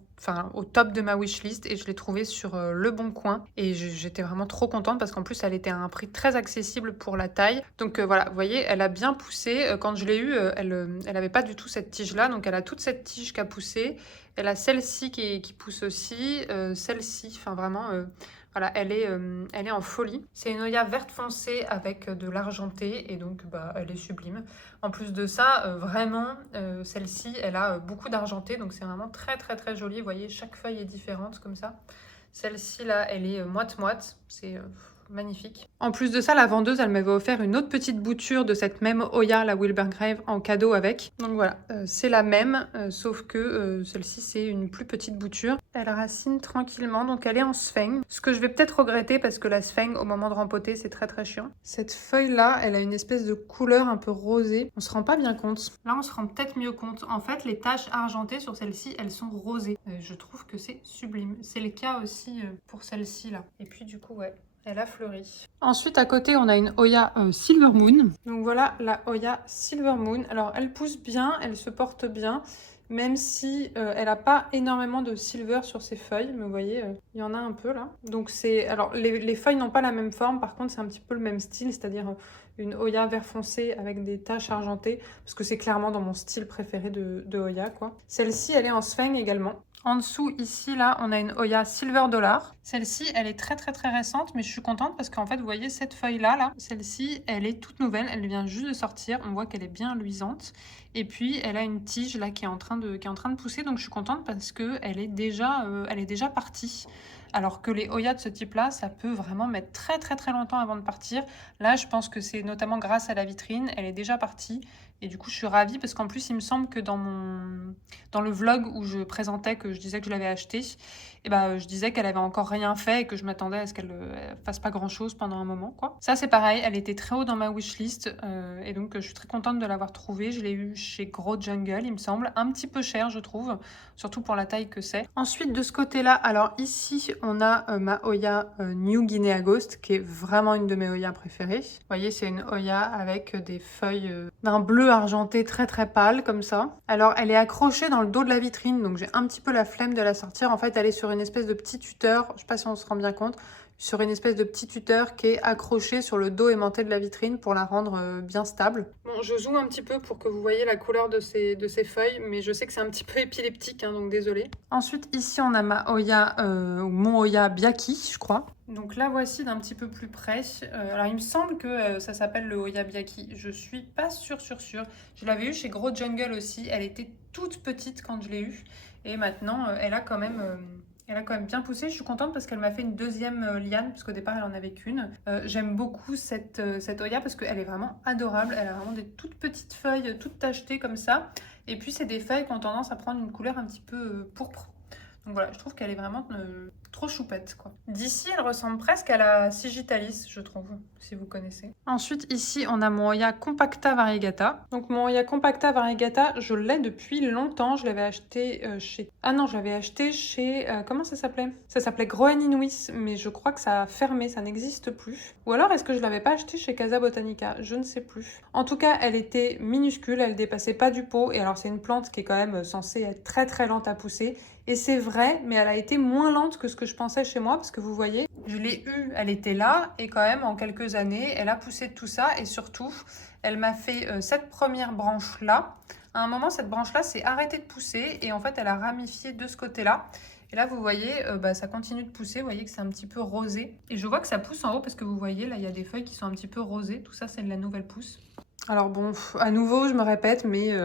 au top de ma wishlist, et je l'ai trouvée sur Le Bon Coin, et j'étais vraiment trop contente parce qu'en plus elle était à un prix très accessible pour la taille. Donc voilà, vous voyez, elle a bien poussé. Quand je l'ai eue, elle avait pas du tout cette tige là, donc elle a toute cette tige qui a poussé. Elle a celle-ci qui pousse aussi, celle-ci, enfin vraiment... Voilà, elle est en folie. C'est une Hoya verte foncée avec de l'argenté, et donc bah, elle est sublime. En plus de ça, vraiment, celle-ci, elle a beaucoup d'argenté, donc c'est vraiment très joli. Vous voyez, chaque feuille est différente comme ça. Celle-ci, là, elle est moite-moite. C'est magnifique. En plus de ça, la vendeuse, elle m'avait offert une autre petite bouture de cette même Hoya, la Wilbergrave, en cadeau avec. Donc voilà, c'est la même, sauf que celle-ci, c'est une plus petite bouture. Elle racine tranquillement, donc elle est en sphène. Ce que je vais peut-être regretter, parce que la sphène, au moment de rempoter, c'est très chiant. Cette feuille-là, elle a une espèce de couleur un peu rosée. On se rend pas bien compte. Là, on se rend peut-être mieux compte. En fait, les taches argentées sur celle-ci, elles sont rosées. Je trouve que c'est sublime. C'est le cas aussi pour celle-ci, là. Et puis du coup, ouais, elle a fleuri. Ensuite, à côté, on a une Hoya Silver Moon. Donc voilà la Hoya Silver Moon. Alors, elle pousse bien, elle se porte bien, même si elle n'a pas énormément de silver sur ses feuilles. Mais vous voyez, il y en a un peu là. Donc c'est... Alors, les feuilles n'ont pas la même forme. Par contre, c'est un petit peu le même style, c'est-à-dire une Hoya vert foncé avec des taches argentées, parce que c'est clairement dans mon style préféré de Hoya, quoi. Celle-ci, elle est en sphène également. En dessous, ici, là, on a une Hoya Silver Dollar. Celle-ci, elle est très récente, mais je suis contente parce qu'en fait, vous voyez cette feuille-là, là, celle-ci, elle est toute nouvelle. Elle vient juste de sortir. On voit qu'elle est bien luisante. Et puis, elle a une tige, là, qui est en train de pousser. Donc, je suis contente parce qu'elle est déjà partie. Alors que les Hoya de ce type-là, ça peut vraiment mettre très longtemps avant de partir. Là, je pense que c'est notamment grâce à la vitrine. Elle est déjà partie. Et du coup, je suis ravie parce qu'en plus, il me semble que dans le vlog où je présentais, que je disais que je l'avais acheté, et ben, je disais qu'elle avait encore rien fait et que je m'attendais à ce qu'elle fasse pas grand-chose pendant un moment, quoi. Ça, c'est pareil, elle était très haut dans ma wishlist, et donc je suis très contente de l'avoir trouvée. Je l'ai eu chez Gros Jungle, il me semble. Un petit peu cher, je trouve, surtout pour la taille que c'est. Ensuite, de ce côté-là, alors ici, on a ma Hoya New Guinea Ghost, qui est vraiment une de mes Hoya préférées. Vous voyez, c'est une Hoya avec des feuilles d'un bleu argenté très pâle, comme ça. Alors, elle est accrochée dans le dos de la vitrine, donc j'ai un petit peu la flemme de la sortir. En fait, elle est sur une espèce de petit tuteur, je sais pas si on se rend bien compte, sur une espèce de petit tuteur qui est accroché sur le dos aimanté de la vitrine pour la rendre bien stable. Bon, je zoome un petit peu pour que vous voyez la couleur de ces feuilles, mais je sais que c'est un petit peu épileptique, hein, donc désolée. Ensuite, ici, on a ma Hoya, mon Hoya Biaki, je crois. Donc la voici d'un petit peu plus près. Alors, il me semble que ça s'appelle le Hoya Biaki. Je suis pas sûre. Je l'avais eu chez Gros Jungle aussi. Elle était toute petite quand je l'ai eue. Et maintenant, elle a quand même Elle a quand même bien poussé, je suis contente parce qu'elle m'a fait une deuxième liane, parce qu'au départ elle en avait qu'une. J'aime beaucoup cette Oya parce qu'elle est vraiment adorable, elle a vraiment des toutes petites feuilles, toutes tachetées comme ça. Et puis c'est des feuilles qui ont tendance à prendre une couleur un petit peu pourpre. Donc voilà, je trouve qu'elle est vraiment trop choupette, quoi. D'ici, elle ressemble presque à la Sigitalis, je trouve, si vous connaissez. Ensuite, ici, on a mon Oya Compacta Variegata. Donc mon Oya Compacta Variegata, je l'ai depuis longtemps. Je l'avais acheté chez... Ah non, je l'avais acheté chez... comment ça s'appelait? Ça s'appelait Groen Inuis, mais je crois que ça a fermé, ça n'existe plus. Ou alors, est-ce que je l'avais pas acheté chez Casa Botanica? Je ne sais plus. En tout cas, elle était minuscule, elle dépassait pas du pot. Et alors, c'est une plante qui est quand même censée être très très lente à pousser. Et c'est vrai, mais elle a été moins lente que ce que je pensais chez moi, parce que vous voyez, je l'ai eue, elle était là, et quand même, en quelques années, elle a poussé de tout ça, et surtout, elle m'a fait cette première branche-là. À un moment, cette branche-là s'est arrêtée de pousser, et en fait, elle a ramifié de ce côté-là. Et là, vous voyez, ça continue de pousser, vous voyez que c'est un petit peu rosé. Et je vois que ça pousse en haut, parce que vous voyez, là, il y a des feuilles qui sont un petit peu rosées. Tout ça, c'est de la nouvelle pousse. Alors bon, à nouveau, je me répète, mais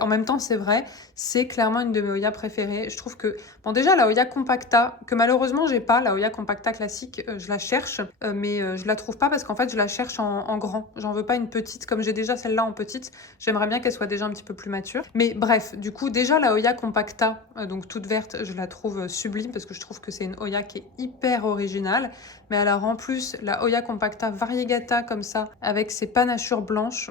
en même temps, c'est vrai, c'est clairement une de mes Oya préférées. Je trouve que, bon déjà, la Oya Compacta, que malheureusement, j'ai pas, la Oya Compacta classique, je la cherche, mais je la trouve pas parce qu'en fait, je la cherche en grand. J'en veux pas une petite, comme j'ai déjà celle-là en petite, j'aimerais bien qu'elle soit déjà un petit peu plus mature. Mais bref, du coup, déjà, la Oya Compacta, donc toute verte, je la trouve sublime parce que je trouve que c'est une Oya qui est hyper originale. Mais alors en plus, la Oya Compacta Variegata comme ça, avec ses panachures blanches,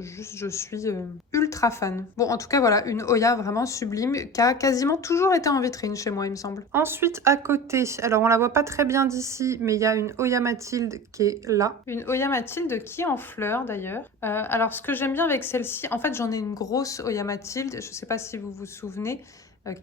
juste je suis ultra fan. Bon, en tout cas, voilà, une Oya vraiment sublime qui a quasiment toujours été en vitrine chez moi, il me semble. Ensuite, à côté, alors on la voit pas très bien d'ici, mais il y a une Oya Mathilde qui est là. Une Oya Mathilde qui est en fleurs d'ailleurs. Alors ce que j'aime bien avec celle-ci, en fait j'en ai une grosse Oya Mathilde, je sais pas si vous vous souvenez,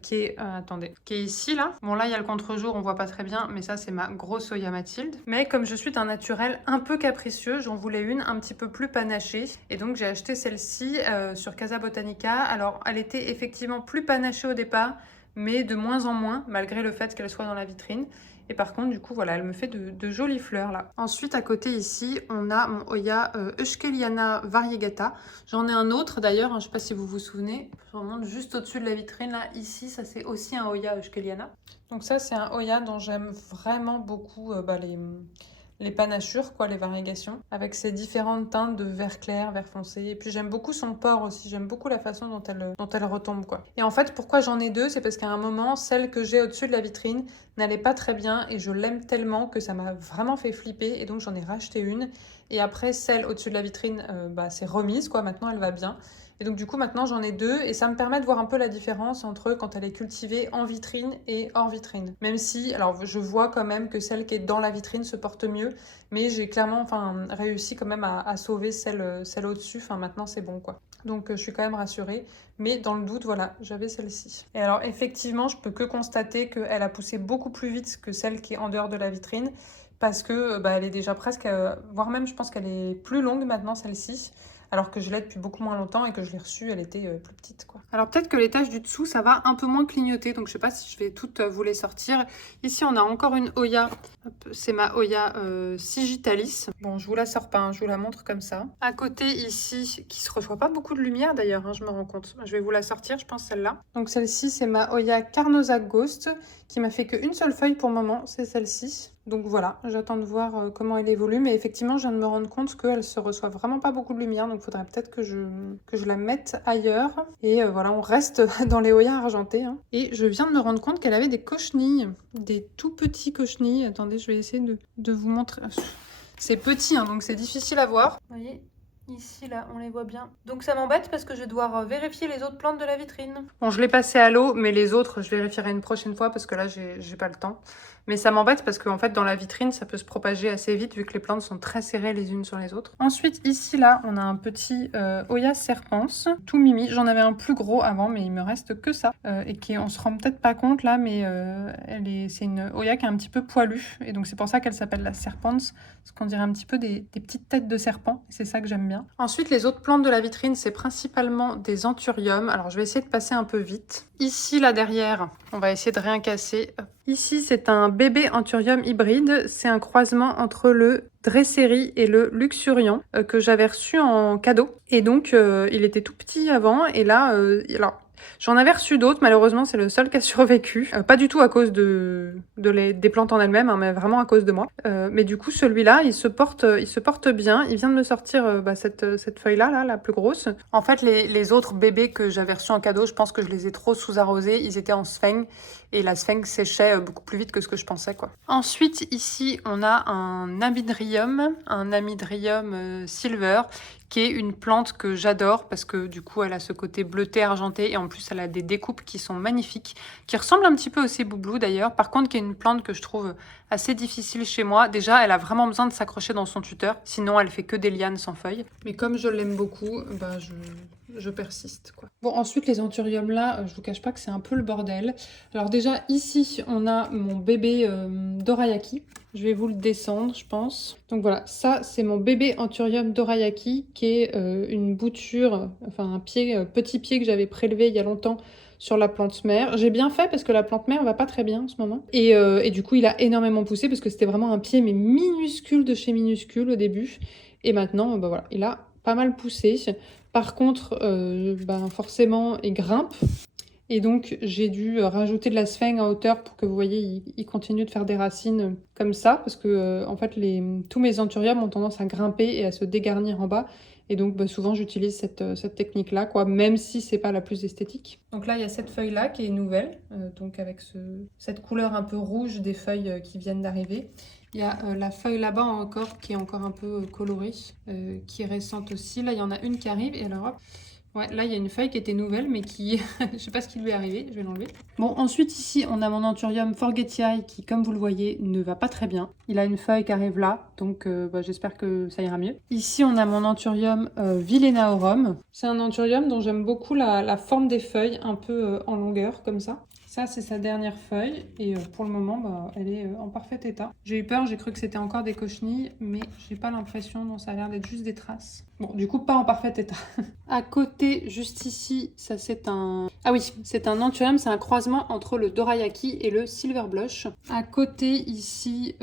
qui est, attendez, qui est ici là. Bon là il y a le contre-jour, on voit pas très bien, mais ça c'est ma grosse Oya Mathilde. Mais comme je suis d'un naturel un peu capricieux, j'en voulais une un petit peu plus panachée. Et donc j'ai acheté celle-ci sur Casa Botanica. Alors elle était effectivement plus panachée au départ, mais de moins en moins, malgré le fait qu'elle soit dans la vitrine. Et par contre, du coup, voilà, elle me fait de jolies fleurs, là. Ensuite, à côté, ici, on a mon Oya Euskeliana Variegata. J'en ai un autre, d'ailleurs, hein, je ne sais pas si vous vous souvenez. Je remonte juste au-dessus de la vitrine, là. Ici, ça, c'est aussi un Oya Euskeliana. Donc ça, c'est un Oya dont j'aime vraiment beaucoup les panachures, quoi, les variégations, avec ses différentes teintes de vert clair, vert foncé. Et puis j'aime beaucoup son port aussi, j'aime beaucoup la façon dont elle retombe, quoi. Et en fait, pourquoi j'en ai deux, c'est parce qu'à un moment, celle que j'ai au-dessus de la vitrine n'allait pas très bien et je l'aime tellement que ça m'a vraiment fait flipper et donc j'en ai racheté une. Et après, celle au-dessus de la vitrine, c'est remise, quoi, maintenant elle va bien. Et donc du coup maintenant j'en ai deux et ça me permet de voir un peu la différence entre quand elle est cultivée en vitrine et hors vitrine. Même si, alors je vois quand même que celle qui est dans la vitrine se porte mieux, mais j'ai clairement réussi quand même à sauver celle au-dessus, maintenant c'est bon quoi. Donc je suis quand même rassurée, mais dans le doute voilà, j'avais celle-ci. Et alors effectivement je peux que constater qu'elle a poussé beaucoup plus vite que celle qui est en dehors de la vitrine, parce que elle est déjà presque, voire même je pense qu'elle est plus longue maintenant celle-ci. Alors que je l'ai depuis beaucoup moins longtemps et que je l'ai reçue, elle était plus petite, quoi. Alors peut-être que les taches du dessous, ça va un peu moins clignoter, donc je sais pas si je vais toutes vous les sortir. Ici, on a encore une Oya, c'est ma Oya Sigitalis. Bon, je vous la sors pas, hein, je vous la montre comme ça. À côté, ici, qui se reçoit pas beaucoup de lumière d'ailleurs, hein, je me rends compte. Je vais vous la sortir, je pense celle-là. Donc celle-ci, c'est ma Oya Carnosa Ghost, qui m'a fait qu'une seule feuille pour le moment, c'est celle-ci. Donc voilà, j'attends de voir comment elle évolue, mais effectivement, je viens de me rendre compte qu'elle se reçoit vraiment pas beaucoup de lumière, donc il faudrait peut-être que je la mette ailleurs. Et voilà, on reste dans les Oya argentés. Hein. Et je viens de me rendre compte qu'elle avait des cochenilles, des tout petits cochenilles. Attendez, je vais essayer de vous montrer. C'est petit, hein, donc c'est difficile à voir. Vous voyez ? Ici, là, on les voit bien. Donc ça m'embête parce que je vais devoir vérifier les autres plantes de la vitrine. Bon, je l'ai passé à l'eau, mais les autres, je vérifierai une prochaine fois parce que là, j'ai pas le temps. Mais ça m'embête parce qu'en fait, dans la vitrine, ça peut se propager assez vite vu que les plantes sont très serrées les unes sur les autres. Ensuite, ici, là, on a un petit Oya Serpens, tout mimi. J'en avais un plus gros avant, mais il me reste que ça. Et qui, on se rend peut-être pas compte là, mais c'est une Oya qui est un petit peu poilue. Et donc, c'est pour ça qu'elle s'appelle la Serpens, parce qu'on dirait un petit peu des petites têtes de serpent. C'est ça que j'aime bien. Ensuite, les autres plantes de la vitrine, c'est principalement des anthuriums. Alors, je vais essayer de passer un peu vite. Ici, là, derrière, on va essayer de rien casser. Ici, c'est un bébé anthurium hybride. C'est un croisement entre le Dresseri et le Luxurion que j'avais reçu en cadeau. Et donc, il était tout petit avant. Et là, alors, J'en avais reçu d'autres, malheureusement c'est le seul qui a survécu. Pas du tout à cause des plantes en elles-mêmes, hein, mais vraiment à cause de moi. Mais du coup celui-là, il se porte bien. Il vient de me sortir cette feuille-là, là, la plus grosse. En fait les autres bébés que j'avais reçus en cadeau, je pense que je les ai trop sous-arrosés. Ils étaient en sphène et la sphène séchait beaucoup plus vite que ce que je pensais, quoi. Ensuite ici on a un amydrium silver, qui est une plante que j'adore parce que du coup elle a ce côté bleuté argenté et en plus elle a des découpes qui sont magnifiques, qui ressemblent un petit peu au céboublou d'ailleurs, par contre qui est une plante que je trouve assez difficile chez moi. Déjà elle a vraiment besoin de s'accrocher dans son tuteur, sinon elle fait que des lianes sans feuilles. Mais comme je l'aime beaucoup, bah je persiste, quoi. Bon, ensuite les anthuriums là, je vous cache pas que c'est un peu le bordel. Alors déjà ici on a mon bébé dorayaki. Je vais vous le descendre, je pense. Donc voilà, ça c'est mon bébé anthurium dorayaki qui est une bouture, enfin un pied, petit pied que j'avais prélevé il y a longtemps sur la plante mère. J'ai bien fait parce que la plante mère va pas très bien en ce moment. Et du coup il a énormément poussé parce que c'était vraiment un pied mais minuscule de chez minuscule au début. Et maintenant, bah voilà, il a pas mal poussé. Par contre, forcément, il grimpe. Et donc, j'ai dû rajouter de la sphène en hauteur pour que vous voyez, il continue de faire des racines comme ça. Parce que, en fait, tous mes anthuriums ont tendance à grimper et à se dégarnir en bas. Et donc, souvent, j'utilise cette technique-là, quoi, même si c'est pas la plus esthétique. Donc là, il y a cette feuille-là qui est nouvelle, donc avec cette couleur un peu rouge des feuilles qui viennent d'arriver. Il y a la feuille là-bas encore qui est encore un peu colorée, qui est récente aussi. Là, il y en a une qui arrive et alors hop. Ouais, là, il y a une feuille qui était nouvelle, mais qui... je sais pas ce qui lui est arrivé, je vais l'enlever. Bon, ensuite, ici, on a mon anthurium forgetiae qui, comme vous le voyez, ne va pas très bien. Il a une feuille qui arrive là, donc j'espère que ça ira mieux. Ici, on a mon anthurium villenaorum. C'est un anthurium dont j'aime beaucoup la forme des feuilles, un peu en longueur, comme ça. Ça, c'est sa dernière feuille et pour le moment, elle est en parfait état. J'ai eu peur, j'ai cru que c'était encore des cochenilles, mais j'ai pas l'impression, non, ça a l'air d'être juste des traces. Bon, du coup, pas en parfait état. À côté, juste ici, ça c'est un... Ah oui, c'est un anthurium, c'est un croisement entre le dorayaki et le silver blush. À côté, ici,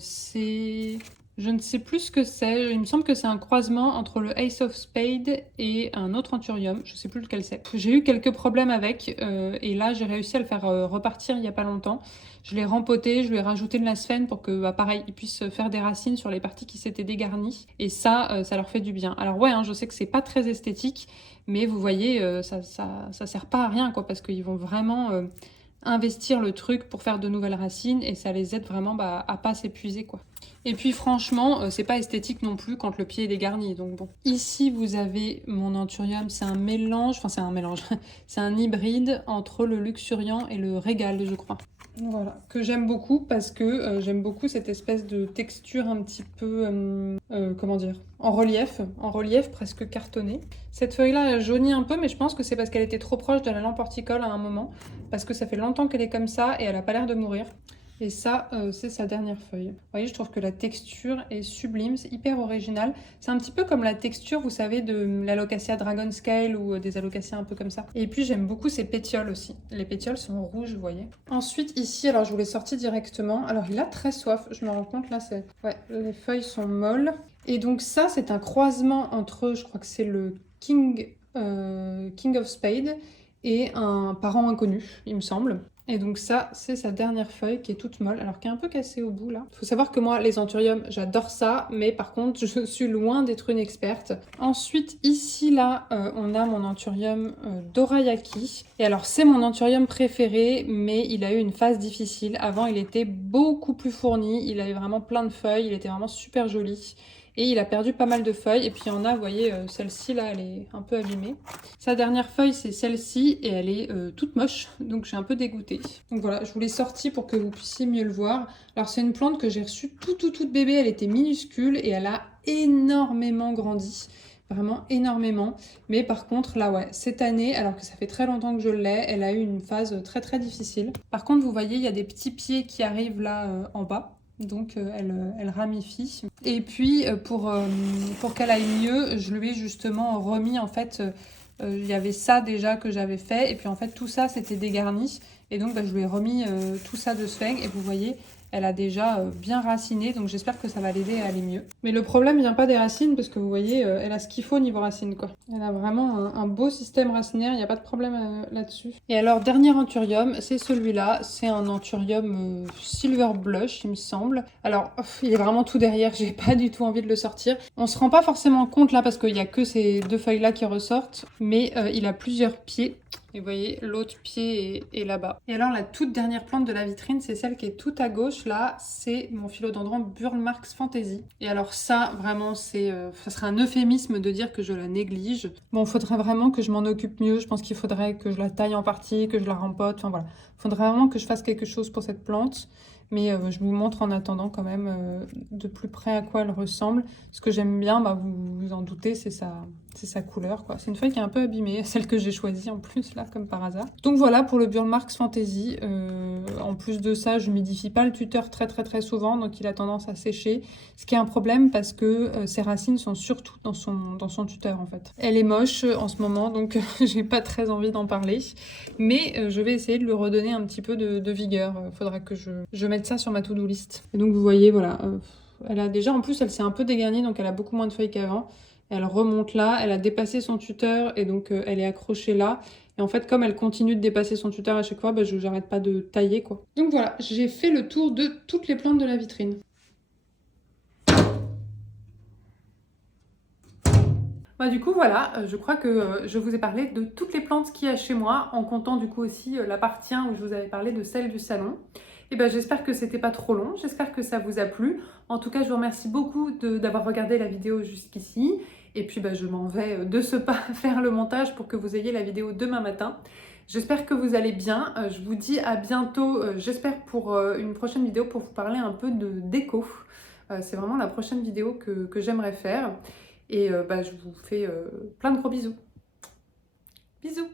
c'est... Je ne sais plus ce que c'est, il me semble que c'est un croisement entre le Ace of Spades et un autre anthurium, je ne sais plus lequel c'est. J'ai eu quelques problèmes avec et là j'ai réussi à le faire repartir il n'y a pas longtemps. Je l'ai rempoté, je lui ai rajouté de la sphène pour que pareil, il puisse faire des racines sur les parties qui s'étaient dégarnies et ça leur fait du bien. Alors ouais, hein, je sais que c'est pas très esthétique, mais vous voyez, ça sert pas à rien quoi, parce qu'ils vont vraiment... investir le truc pour faire de nouvelles racines et ça les aide vraiment à pas s'épuiser quoi. Et puis franchement, c'est pas esthétique non plus quand le pied est dégarni, donc bon. Ici vous avez mon anthurium, c'est un mélange, c'est un hybride entre le luxuriant et le régal je crois. Voilà, que j'aime beaucoup parce que j'aime beaucoup cette espèce de texture un petit peu, comment dire, en relief presque cartonné. Cette feuille-là jaunit un peu, mais je pense que c'est parce qu'elle était trop proche de la lampe horticole à un moment, parce que ça fait longtemps qu'elle est comme ça et elle a pas l'air de mourir. Et ça, c'est sa dernière feuille. Vous voyez, je trouve que la texture est sublime, c'est hyper original. C'est un petit peu comme la texture, vous savez, de l'Alocasia Dragon Scale ou des Alocasia un peu comme ça. Et puis, j'aime beaucoup ses pétioles aussi. Les pétioles sont rouges, vous voyez. Ensuite, ici, alors je vous l'ai sorti directement. Alors, il a très soif, je me rends compte, là, c'est... Ouais, les feuilles sont molles. Et donc ça, c'est un croisement entre, je crois que c'est le King of Spades et un parent inconnu, il me semble. Et donc ça, c'est sa dernière feuille qui est toute molle, alors qui est un peu cassée au bout là. Il faut savoir que moi, les anthuriums, j'adore ça, mais par contre, je suis loin d'être une experte. Ensuite, ici là, on a mon anthurium dorayaki. Et alors, c'est mon anthurium préféré, mais il a eu une phase difficile. Avant, il était beaucoup plus fourni, il avait vraiment plein de feuilles, il était vraiment super joli. Et il a perdu pas mal de feuilles. Et puis il y en a, vous voyez, celle-ci là, elle est un peu abîmée. Sa dernière feuille, c'est celle-ci et elle est toute moche. Donc je suis un peu dégoûtée. Donc voilà, je vous l'ai sortie pour que vous puissiez mieux le voir. Alors c'est une plante que j'ai reçue toute bébé. Elle était minuscule et elle a énormément grandi. Vraiment énormément. Mais par contre, là, ouais, cette année, alors que ça fait très longtemps que je l'ai, elle a eu une phase très difficile. Par contre, vous voyez, il y a des petits pieds qui arrivent là en bas. Donc elle ramifie. Et puis pour qu'elle aille mieux, je lui ai justement remis en fait, il y avait ça déjà que j'avais fait et puis en fait tout ça c'était dégarni et donc je lui ai remis tout ça de sphène et vous voyez elle a déjà bien raciné, donc j'espère que ça va l'aider à aller mieux. Mais le problème vient pas des racines, parce que vous voyez, elle a ce qu'il faut niveau racines, quoi. Elle a vraiment un beau système racinaire, il n'y a pas de problème là-dessus. Et alors, dernier anthurium, c'est celui-là. C'est un anthurium silver blush, il me semble. Alors, il est vraiment tout derrière, j'ai pas du tout envie de le sortir. On se rend pas forcément compte là, parce qu'il y a que ces deux feuilles-là qui ressortent, mais il a plusieurs pieds. Et vous voyez, l'autre pied est là-bas. Et alors, la toute dernière plante de la vitrine, c'est celle qui est tout à gauche, là. C'est mon philodendron Burle Marx Fantasy. Et alors ça, vraiment, ça serait un euphémisme de dire que je la néglige. Bon, il faudrait vraiment que je m'en occupe mieux. Je pense qu'il faudrait que je la taille en partie, que je la rempote. Enfin, voilà. Il faudrait vraiment que je fasse quelque chose pour cette plante. Mais je vous montre en attendant quand même de plus près à quoi elle ressemble. Ce que j'aime bien, bah, vous vous en doutez, c'est sa couleur, quoi. C'est une feuille qui est un peu abîmée, celle que j'ai choisie en plus, là, comme par hasard. Donc voilà pour le Burle Marx Fantasy. En plus de ça, je humidifie pas le tuteur très souvent, donc il a tendance à sécher. Ce qui est un problème parce que ses racines sont surtout dans son tuteur, en fait. Elle est moche en ce moment, donc j'ai pas très envie d'en parler. Mais je vais essayer de lui redonner un petit peu de vigueur. Faudra que je mette ça sur ma to-do list. Et donc vous voyez, voilà, elle a déjà, en plus elle s'est un peu dégarnie, donc elle a beaucoup moins de feuilles qu'avant. Elle remonte là, elle a dépassé son tuteur et donc elle est accrochée là. Et en fait, comme elle continue de dépasser son tuteur à chaque fois, bah, j'arrête pas de tailler, quoi. Donc voilà, j'ai fait le tour de toutes les plantes de la vitrine. Bah, du coup, voilà, je crois que je vous ai parlé de toutes les plantes qu'il y a chez moi, en comptant du coup aussi la partie 1 où je vous avais parlé de celle du salon. Et ben, j'espère que c'était pas trop long, j'espère que ça vous a plu. En tout cas, je vous remercie beaucoup d'avoir regardé la vidéo jusqu'ici. Et puis, je m'en vais de ce pas faire le montage pour que vous ayez la vidéo demain matin. J'espère que vous allez bien. Je vous dis à bientôt, j'espère pour une prochaine vidéo pour vous parler un peu de déco. C'est vraiment la prochaine vidéo que j'aimerais faire. Et je vous fais plein de gros bisous. Bisous!